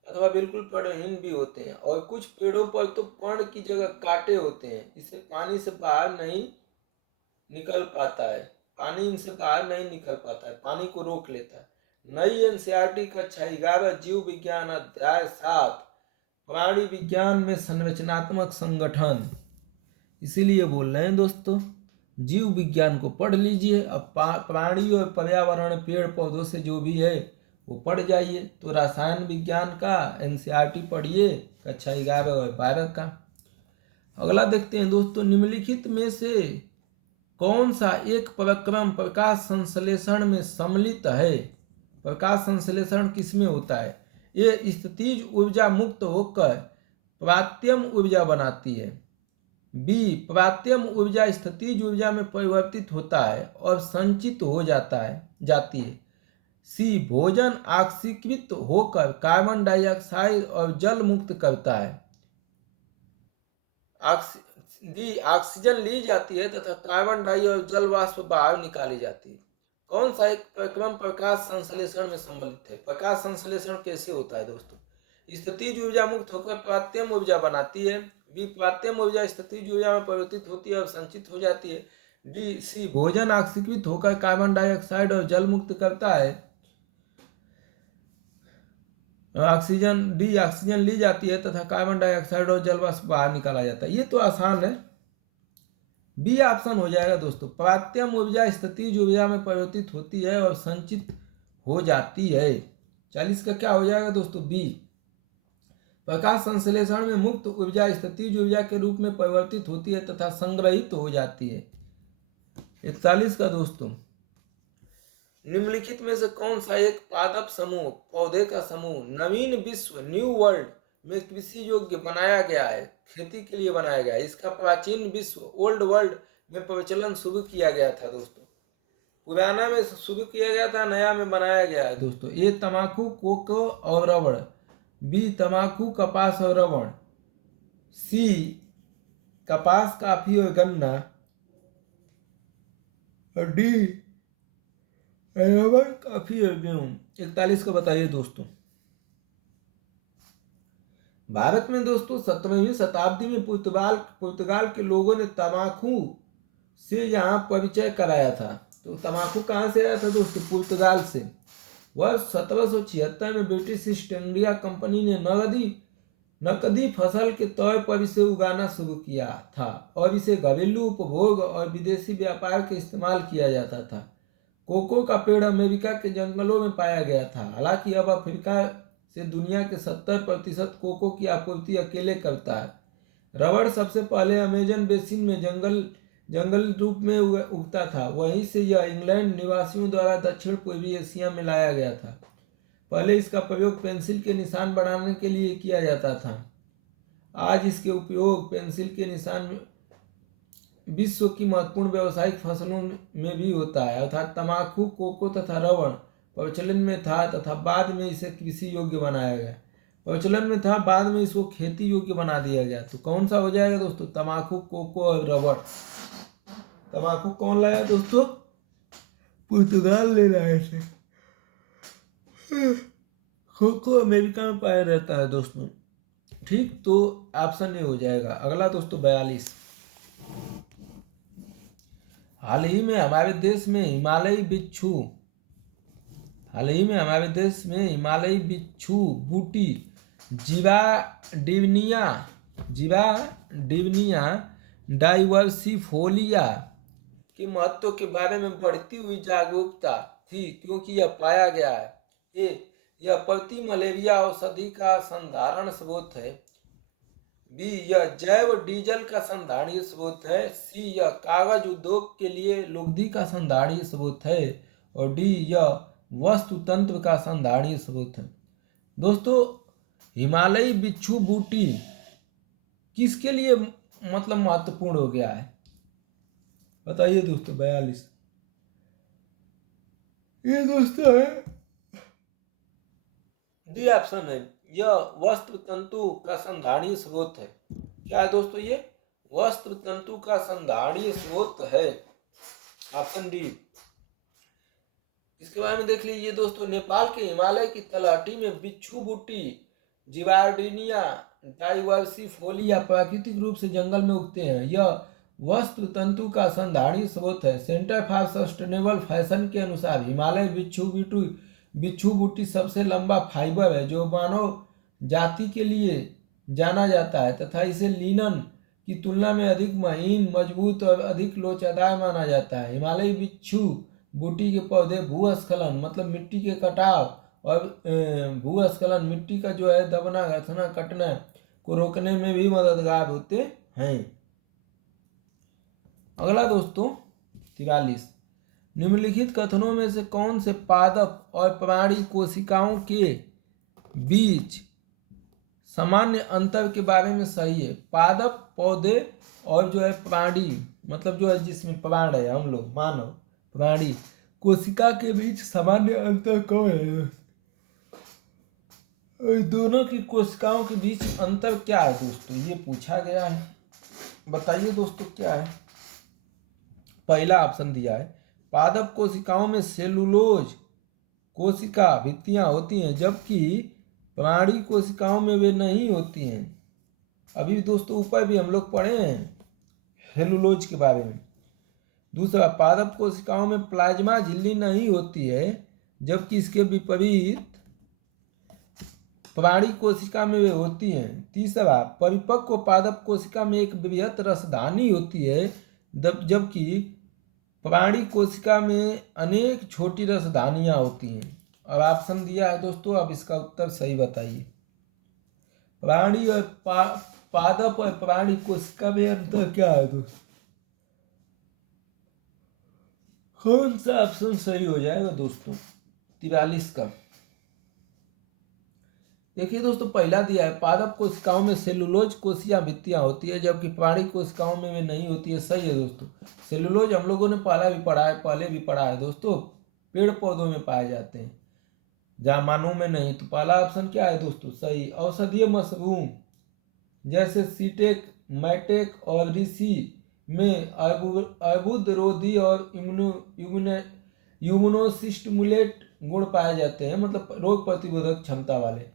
अथवा बिल्कुल पर्णहीन भी होते हैं। और कुछ पेड़ों पर तो पर्ण की जगह कांटे होते हैं, इससे पानी से बाहर नहीं निकल पाता है, पानी इनसे बाहर नहीं निकल पाता है, पानी को रोक लेता है। नई एनसीईआरटी कक्षा 11 जीव विज्ञान अध्याय 7 प्राणी विज्ञान में संरचनात्मक संगठन, इसीलिए बोल रहे हैं दोस्तों, जीव विज्ञान को पढ़ लीजिए। अब प्राणी और पर्यावरण पेड़ पौधों से जो भी है वो पढ़ जाइए। तो रसायन विज्ञान का एनसीईआरटी पढ़िए, कक्षा 11 और 12 का। अगला देखते हैं दोस्तों, निम्नलिखित में से कौन सा एक प्रक्रम प्रकाश संश्लेषण में सम्मिलित है? प्रकाश संश्लेषण किसमें होता है? ये स्थितिज ऊर्जा मुक्त होकर प्रात्यम ऊर्जा बनाती है। बी, प्रात्यम ऊर्जा स्थितिज ऊर्जा में परिवर्तित होता है और संचित हो जाती है। सी, भोजन ऑक्सीकृत होकर कार्बन डाइऑक्साइड और जल मुक्त करता है। डी, ऑक्सीजन ली जाती है तथा कार्बन डाई और जल वाष्प बाहर निकाली जाती है। कौन सा एक प्रक्रम प्रकाश संश्लेषण में सम्मिलित है? प्रकाश संश्लेषण कैसे होता है दोस्तों? स्थितिज ऊर्जा मुक्त होकर प्रात्यम ऊर्जा बनाती है। बी, प्रात्यम ऊर्जा स्थितिज ऊर्जा में परिवर्तित होती है और संचित हो जाती है। डी, सी, भोजन ऑक्सीकृत होकर कार्बन डाइऑक्साइड और जल मुक्त करता है। ऑक्सीजन ली जाती है तथा कार्बन डाइऑक्साइड और जल वाष्प बाहर निकाला जाता है। ये तो आसान है, बी ऑप्शन हो जाएगा दोस्तों। प्रात्यम ऊर्जा स्थितिज ऊर्जा में परिवर्तित होती है और संचित हो जाती है। 40 का क्या हो जाएगा दोस्तों? बी। प्रकाश संश्लेषण में मुक्त ऊर्जा स्थितिज ऊर्जा के रूप में परिवर्तित होती है तथा संग्रहित हो जाती है। 41 का दोस्तों, निम्नलिखित में से कौन सा एक पादप समूह, पौधे का समूह नवीन विश्व न्यू वर्ल्ड में कृषि योग्य बनाया गया है, खेती के लिए बनाया गया है? इसका प्राचीन विश्व ओल्ड वर्ल्ड में प्रचलन शुरू किया गया था दोस्तों, पुराना में शुरू किया गया था, नया में बनाया गया है दोस्तों। ए, तंबाकू, कोको और रबड़। बी, तंबाकू, कपास और रबड़। सी, कपास, कॉफी और गन्ना। और डी, रबड़, कॉफी और गेहूं। 41 का बताइए दोस्तों। भारत में दोस्तों 17वीं शताब्दी में पुर्तगाल के लोगों ने तंबाकू से यहाँ परिचय कराया था। तो तंबाकू कहाँ से आया था दोस्तों? पुर्तगाल से। वर्ष 1776 में ब्रिटिश ईस्ट इंडिया कंपनी ने नकदी फसल के तौर पर इसे उगाना शुरू किया था और इसे घरेलू उपभोग और विदेशी व्यापार के इस्तेमाल किया जाता था। कोको का पेड़ अमेरिका के जंगलों में पाया गया था। हालांकि अब अफ्रीका से दुनिया के 70% कोको की आपूर्ति अकेले करता है। रबड़ सबसे पहले अमेजन बेसिन में जंगल रूप में उगता था, वहीं से यह इंग्लैंड निवासियों द्वारा दक्षिण पूर्वी एशिया में लाया गया था। पहले इसका प्रयोग पेंसिल के निशान बनाने के लिए किया जाता था। आज इसके उपयोग पेंसिल के निशान विश्व की महत्वपूर्ण व्यावसायिक फसलों में भी होता है। अर्थात तंबाकू, कोको तथा रबड़ प्रचलन में था तथा बाद में इसे कृषि योग्य बनाया गया। प्रचलन में था, बाद में इसको खेती योग्य बना दिया गया। तो कौन सा हो जाएगा दोस्तों? तंबाकू, कोको और रबड़। तंबाकू कौन लाया दोस्तों? पुर्तगाल ले लाए थे। कोको अमेरिका में पाया रहता है दोस्तों। ठीक, तो ऑप्शन ए हो जाएगा। अगला दोस्तों 42, हाल ही में हमारे देश में हिमालयी बिच्छू बूटी जीवा डिवनिया डाइवर्सिफोलिया के महत्व के बारे में बढ़ती हुई जागरूकता थी, क्योंकि यह पाया गया है। ए, यह प्रति मलेरिया औषधि का संधारण स्रोत है। बी, यह जैव डीजल का संधारणीय स्रोत है। सी, यह कागज उद्योग के लिए लुगदी का संधारणीय स्रोत है। और डी, यह वस्तु तंत्र का संधारणीय स्रोत है। दोस्तों, हिमालयी बिच्छू बूटी किसके लिए मतलब महत्वपूर्ण हो गया है, बताइए दोस्तों। 42 ये दोस्तों है डी ऑप्शन है, यह वस्त्र तंतु का संधारणीय स्रोत है। क्या है दोस्तों, ये वस्त्र तंतु का संधारणीय स्रोत है, ऑप्शन डी। इसके बारे में देख लीजिए दोस्तों, नेपाल के हिमालय की तलहटी में बिच्छू बूटी जिवार्डिनिया डाइवर्सिफोलिया प्राकृतिक रूप से जंगल में उगते हैं। यह वस्त्र तंतु का संधारणीय स्रोत है। सेंटर फॉर सस्टेनेबल फैशन के अनुसार हिमालय बिच्छू बूटी सबसे लंबा फाइबर है जो मानव जाति के लिए जाना जाता है तथा इसे लिनन की तुलना में अधिक महीन, मजबूत और अधिक लोचदार माना जाता है। हिमालयी बिच्छू बूटी के पौधे भूस्खलन मतलब मिट्टी के कटाव और भूस्खलन मिट्टी का जो है दबना, घसना, कटना को रोकने में भी मददगार होते हैं। अगला दोस्तों 43, निम्नलिखित कथनों में से कौन से पादप और प्राणी कोशिकाओं के बीच सामान्य अंतर के बारे में सही है। पादप पौधे और जो है प्राणी मतलब जो है जिसमें प्राण है, हम लोग मानव प्राणी कोशिका के बीच सामान्य अंतर कौन है? दोनों की कोशिकाओं के बीच अंतर क्या है दोस्तों, ये पूछा गया है। बताइए दोस्तों क्या है। पहला ऑप्शन दिया है, पादप कोशिकाओं में सेलुलोज कोशिका भित्तियां होती हैं जबकि प्राणी कोशिकाओं में वे नहीं होती हैं। अभी दोस्तों ऊपर भी हम लोग पढ़े हैं सेलुलोज के बारे में। दूसरा, पादप कोशिकाओं में प्लाज्मा झिल्ली नहीं होती है जबकि इसके विपरीत प्राणी कोशिका में वे होती हैं। तीसरा, परिपक्व पादप कोशिका में एक बृहत रसधानी होती है जबकि प्राणी कोशिका में अनेक छोटी रसधानियां होती हैं। और ऑप्शन दिया है दोस्तों, अब इसका उत्तर सही बताइए। प्राणी और पादप और प्राणी कोशिका में अंतर क्या है दोस्तों? कौन सा ऑप्शन सही हो जाएगा दोस्तों 43 का? देखिए दोस्तों, पहला दिया है पादप कोशिकाओं में सेलुलोज कोशिका भित्तियां होती है जबकि प्राणी कोशिकाओं में वे नहीं होती है। सही है दोस्तों। सेलुलोज हम लोगों ने पहले भी पढ़ा है दोस्तों, पेड़ पौधों में पाए जाते हैं, जामानों में नहीं। तो पहला ऑप्शन क्या है दोस्तों सही। औषधीय मशरूम जैसे सीटेक, मैटेक और ऋषि में अर्बुदरोधी और इम्यूनोस्टिमुलेट गुण पाए जाते हैं, मतलब रोग प्रतिरोधक क्षमता वाले।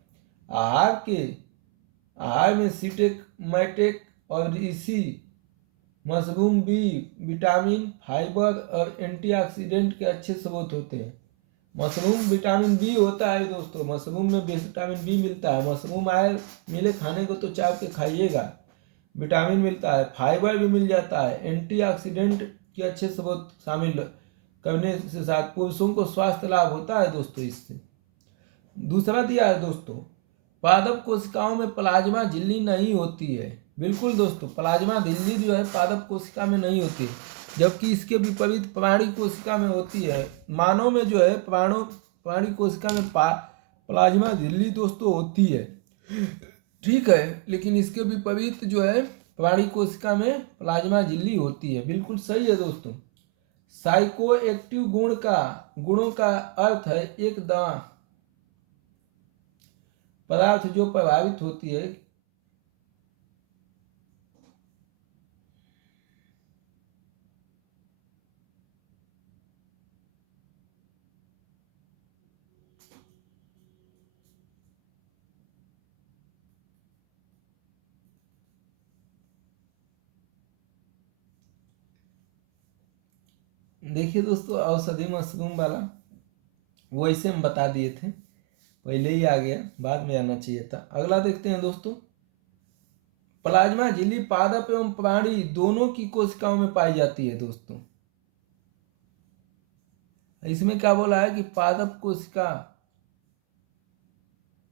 आहार में सीटेक, मैटेक और ऋषि मशरूम बी विटामिन, फाइबर और एंटीऑक्सीडेंट के अच्छे स्रोत होते हैं। मशरूम विटामिन बी होता है दोस्तों, मशरूम में विटामिन बी मिलता है। मशरूम आए मिले खाने को तो चाप के खाइएगा, विटामिन मिलता है, फाइबर भी मिल जाता है, एंटीऑक्सीडेंट के अच्छे स्रोत शामिल करने से साथ पुरुषों को स्वास्थ्य लाभ होता है दोस्तों इससे। दूसरा दिया है दोस्तों, पादप कोशिकाओं में प्लाज्मा झिल्ली नहीं होती है। बिल्कुल दोस्तों, प्लाज्मा झिल्ली जो है पादप कोशिका में नहीं होती है जबकि इसके विपरीत प्राणी कोशिका में होती है। मानव में जो है प्राणी कोशिका में प्लाज्मा झिल्ली दोस्तों होती है, ठीक है, लेकिन इसके विपरीत जो है प्राणी कोशिका में प्लाज्मा झिल्ली होती है। बिल्कुल सही है दोस्तों। साइको एक्टिव गुणों का अर्थ है एक पदार्थ जो प्रभावित होती है देखिए दोस्तों, औषधि मशरूम वाला वैसे हम बता दिए थे, पहले ही आ गया, बाद में आना चाहिए था। अगला देखते हैं दोस्तों, प्लाज्मा झिल्ली पादप एवं प्राणी दोनों की कोशिकाओं में पाई जाती है दोस्तों। इसमें क्या बोला है कि पादप कोशिका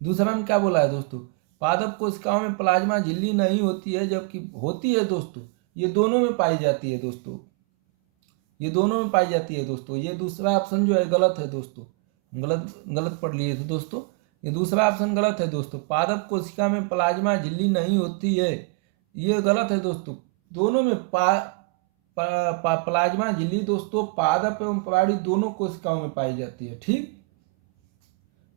दूसरा में क्या बोला है दोस्तों, पादप कोशिकाओं में प्लाज्मा झिल्ली नहीं होती है, जबकि होती है दोस्तों, ये दोनों में पाई जाती है दोस्तों, ये दोनों में पाई जाती है दोस्तों। ये दूसरा ऑप्शन जो है गलत है दोस्तों, गलत गलत पढ़ लिए थे दोस्तों, ये दूसरा ऑप्शन गलत है दोस्तों। पादप कोशिका में प्लाज्मा झिल्ली नहीं होती है, ये गलत है दोस्तों। दोनों में प्लाज्मा झिल्ली दोस्तों पादप एवं प्राणी दोनों कोशिकाओं में पाई जाती है। ठीक,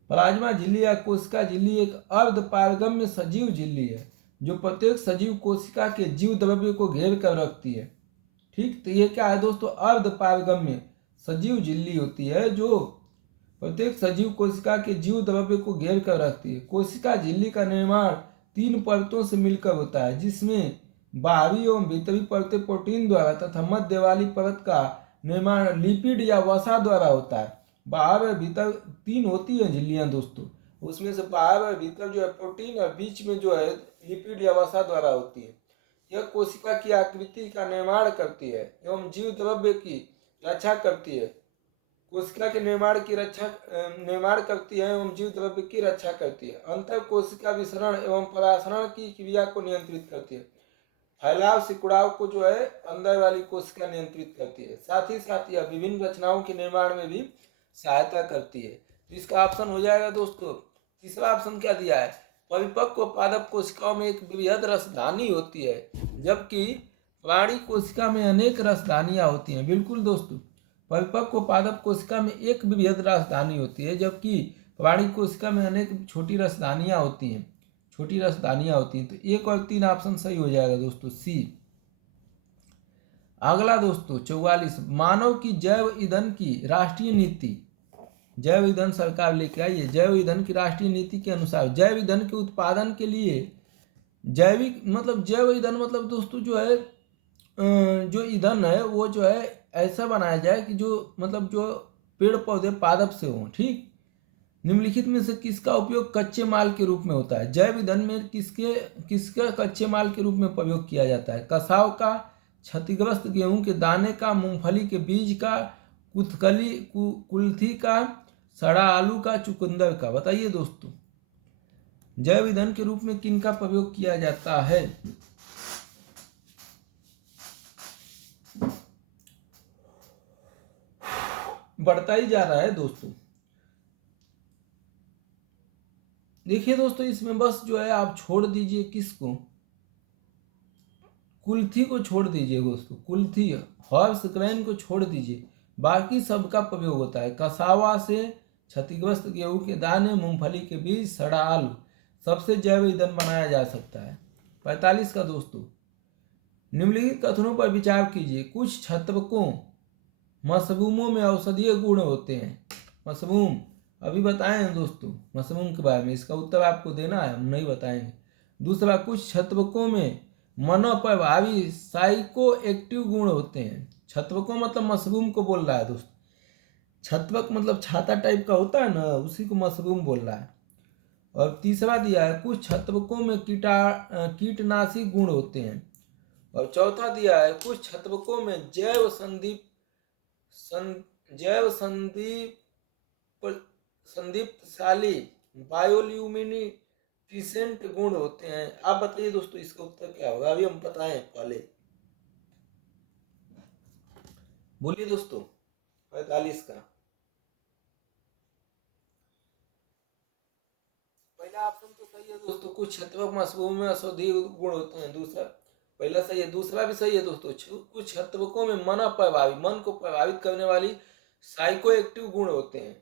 प्लाज्मा झिल्ली या कोशिका झिल्ली एक अर्ध पारगम्य सजीव झिल्ली है जो प्रत्येक सजीव कोशिका के जीव द्रव्य को घेर कर रखती है। ठीक, तो ये क्या है दोस्तों, अर्ध पारगम्य सजीव झिल्ली होती है जो प्रत्येक सजीव कोशिका के जीव द्रव्य को घेर कर रखती है। कोशिका झिल्ली का निर्माण 3 परतों से मिलकर होता है, जिसमें बाहरी एवं भीतरी परतें प्रोटीन द्वारा तथा मध्य वाली परत का निर्माण लिपिड या वसा द्वारा होता है। बाहर और भीतर 3 होती है झिल्लियां दोस्तों, उसमें से बाहर और भीतर जो है प्रोटीन और बीच में जो है लिपिड या वसा द्वारा होती है। यह कोशिका की आकृति का निर्माण करती है एवं जीव द्रव्य की रक्षा करती है। कोशिका के निर्माण करती है एवं जीव द्रव्य की रक्षा करती है। अंतर कोशिका विसरण एवं परासरण की क्रिया को नियंत्रित करती है। फैलाव सिकुड़ाव को जो है अंदर वाली कोशिका नियंत्रित करती है। साथ ही साथ यह विभिन्न रचनाओं के निर्माण में भी सहायता करती है। तो इसका ऑप्शन हो जाएगा दोस्तों, तीसरा ऑप्शन क्या दिया है, परिपक्व पादप कोशिकाओं में एक बृहद रसधानी होती है, जबकि प्राणी कोशिका में अनेक रसधानियां होती हैं। बिल्कुल दोस्तों, परिपक्व पादप कोशिका में एक बृहद रसधानी होती है, जबकि प्राणी कोशिका में अनेक छोटी रसधानियां होती हैं, छोटी रसधानियां होती हैं। तो 1 और 3 ऑप्शन सही हो जाएगा दोस्तों, सी। अगला दोस्तों 44, मानव की जैव ईंधन की राष्ट्रीय नीति। जैव ईंधन सरकार लेके आई है। जैव ईंधन की राष्ट्रीय नीति के अनुसार जैव ईंधन के उत्पादन के लिए जैविक मतलब जैव ईंधन मतलब दोस्तों जो है जो ईंधन है वो जो है ऐसा बनाया जाए कि जो मतलब जो पेड़ पौधे पादप से हों। ठीक, निम्नलिखित में से किसका उपयोग कच्चे माल के रूप में होता है। जैव ईंधन में किसका कच्चे माल के रूप में प्रयोग किया जाता है। कसाव का, क्षतिग्रस्त गेहूं के दाने का, मूंगफली के बीज का, कुल्थी का, सड़ा आलू का, चुकंदर का। बताइए दोस्तों, जैव ईंधन के रूप में किनका प्रयोग किया जाता है। बढ़ता ही जा रहा है दोस्तों। देखिए दोस्तों, इसमें बस जो है आप छोड़ दीजिए किसको, कुल्थी को छोड़ दीजिए दोस्तों, कुल्थी हॉर्स ग्रेन को छोड़ दीजिए, बाकी सबका प्रयोग होता है। कसावा से, क्षतिग्रस्त गेहूं के दाने, मूंगफली के बीज, सड़ा आलू, सबसे जैव ईंधन बनाया जा सकता है। 45 का दोस्तों, निम्नलिखित कथनों पर विचार कीजिए। कुछ छत्वकों मशरूमों में औषधीय गुण होते हैं। मशरूम अभी बताए हैं दोस्तों, मशरूम के बारे में, इसका उत्तर आपको देना है, हम नहीं बताएंगे। दूसरा, कुछ छत्वकों में मनोप्रभावी साइको एक्टिव गुण होते हैं। छत्वकों मतलब मशरूम को बोल रहा है दोस्तों, छत्वक मतलब छाता टाइप का होता है ना, उसी को मशरूम बोल रहा है। और तीसरा दिया है, कुछ छत्वकों में कीटनाशी गुण होते हैं। और चौथा दिया है, कुछ छत्वकों में जैव संदीप्तशाली बायोल्यूमिनिसेंट गुण होते हैं। आप बताइए दोस्तों, इसका उत्तर क्या होगा, अभी हम बताएं पहले, बोलिए दोस्तों। 45 का पहला ऑप्शन तो सही है दोस्तों, कुछ छत्वक मशरूम में औषधीय गुण होते हैं। दूसरा पहला सही है, दूसरा भी सही है दोस्तों। कुछ छत्वकों में मन को प्रभावित करने वाली साइको एक्टिव गुण होते हैं।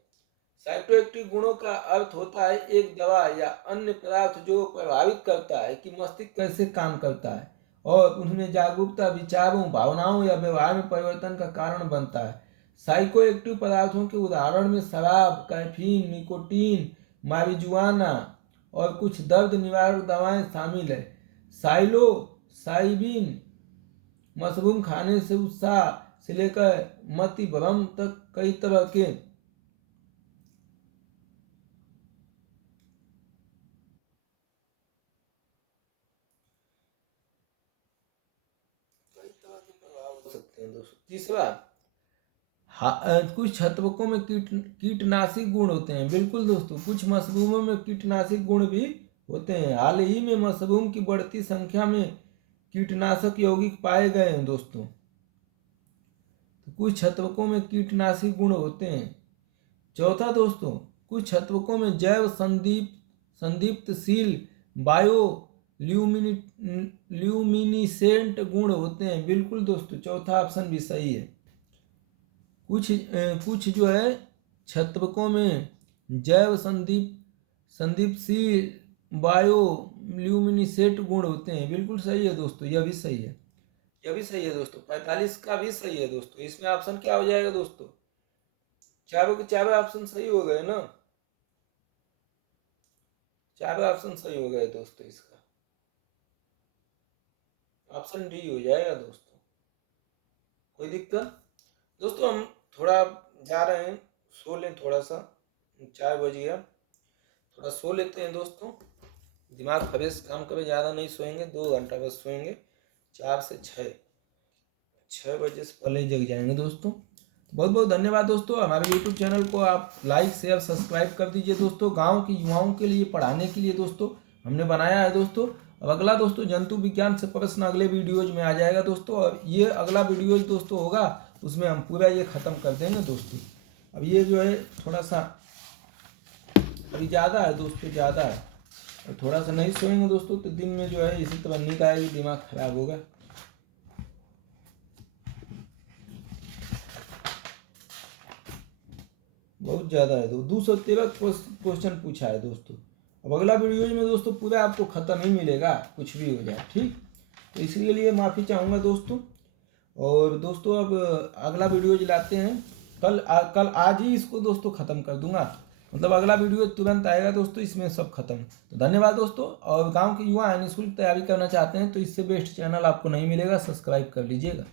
साइको एक्टिव गुणों का अर्थ होता है एक दवा या अन्य पदार्थ जो प्रभावित करता है कि मस्तिष्क कैसे काम करता है और उनमें जागरूकता, विचारों, भावनाओं या व्यवहार में परिवर्तन का कारण बनता है। साइको एक्टिव पदार्थों के उदाहरण में शराब, कैफीन, निकोटीन, मारिजुआना और कुछ दर्द निवारक दवाएं शामिल है। साइलोसाइबिन मशरूम खाने से उत्साह से लेकर मति भ्रम तक कई तरह के प्रभाव हो सकते हैं दोस्तों। तीसरा, कुछ छत्वकों में कीटनाशक गुण होते हैं। बिल्कुल दोस्तों, कुछ मशरूमों में कीटनाशक गुण भी होते हैं। हाल ही में मशरूम की बढ़ती संख्या में कीटनाशक यौगिक पाए गए हैं दोस्तों। तो कुछ छत्वकों में कीटनाशक गुण होते हैं। चौथा दोस्तों, कुछ छत्वकों में जैव संदीप्तशील बायो ल्यूमिनिसेंट गुण होते हैं। बिल्कुल दोस्तों, चौथा ऑप्शन भी सही है। कुछ जो है छत्वकों में जैव संदीप्तशील बायो ल्यूमिनिसेंट गुण होते हैं। बिल्कुल सही है दोस्तों, यह भी सही है, यह भी सही है दोस्तों। 45 का भी सही है दोस्तों। इसमें ऑप्शन क्या हो जाएगा दोस्तों? चारों के चारों ऑप्शन सही हो गए ना? चारों ऑप्शन सही हो गए दोस्तों। इसका ऑप्शन डी हो जाएगा दोस्तों। कोई दिक्कत? दोस्तों हम थोड़ा जा रहे हैं, सो लें थोड़ा सा, 4 बज गया, थोड़ा सो लेते हैं दोस्तों। दिमाग फ्रेश काम करे, ज़्यादा नहीं सोएंगे, 2 घंटा बस सोएंगे, 4 से 6 बजे से पहले जग जाएंगे दोस्तों। बहुत बहुत धन्यवाद दोस्तों। हमारे YouTube चैनल को आप लाइक शेयर सब्सक्राइब कर दीजिए दोस्तों। गांव के युवाओं के लिए पढ़ाने के लिए दोस्तों हमने बनाया है दोस्तों। अब अगला दोस्तों जंतु विज्ञान से प्रश्न अगले वीडियोज में आ जाएगा दोस्तों। और ये अगला वीडियोज दोस्तों होगा, उसमें हम पूरा ये ख़त्म कर देंगे दोस्तों। अब ये जो है थोड़ा सा अभी ज़्यादा है दोस्तों, ज़्यादा है, और थोड़ा सा नहीं सोएंगे दोस्तों तो दिन में जो है इसी तरह नींद आएगी, दिमाग खराब होगा। बहुत ज़्यादा है, 213 क्वेश्चन पूछा है दोस्तों। अब अगला वीडियो में दोस्तों पूरा आपको ख़त्म ही मिलेगा, कुछ भी हो जाए, ठीक। तो इसलिए लिए माफ़ी चाहूँगा दोस्तों। और दोस्तों अब अगला वीडियो लाते हैं कल आज ही इसको दोस्तों ख़त्म कर दूंगा। मतलब अगला वीडियो तुरंत आएगा दोस्तों, इसमें सब खत्म। तो धन्यवाद दोस्तों। और गांव के युवा निःशुल्क तैयारी करना चाहते हैं तो इससे बेस्ट चैनल आपको नहीं मिलेगा, सब्सक्राइब कर लीजिएगा।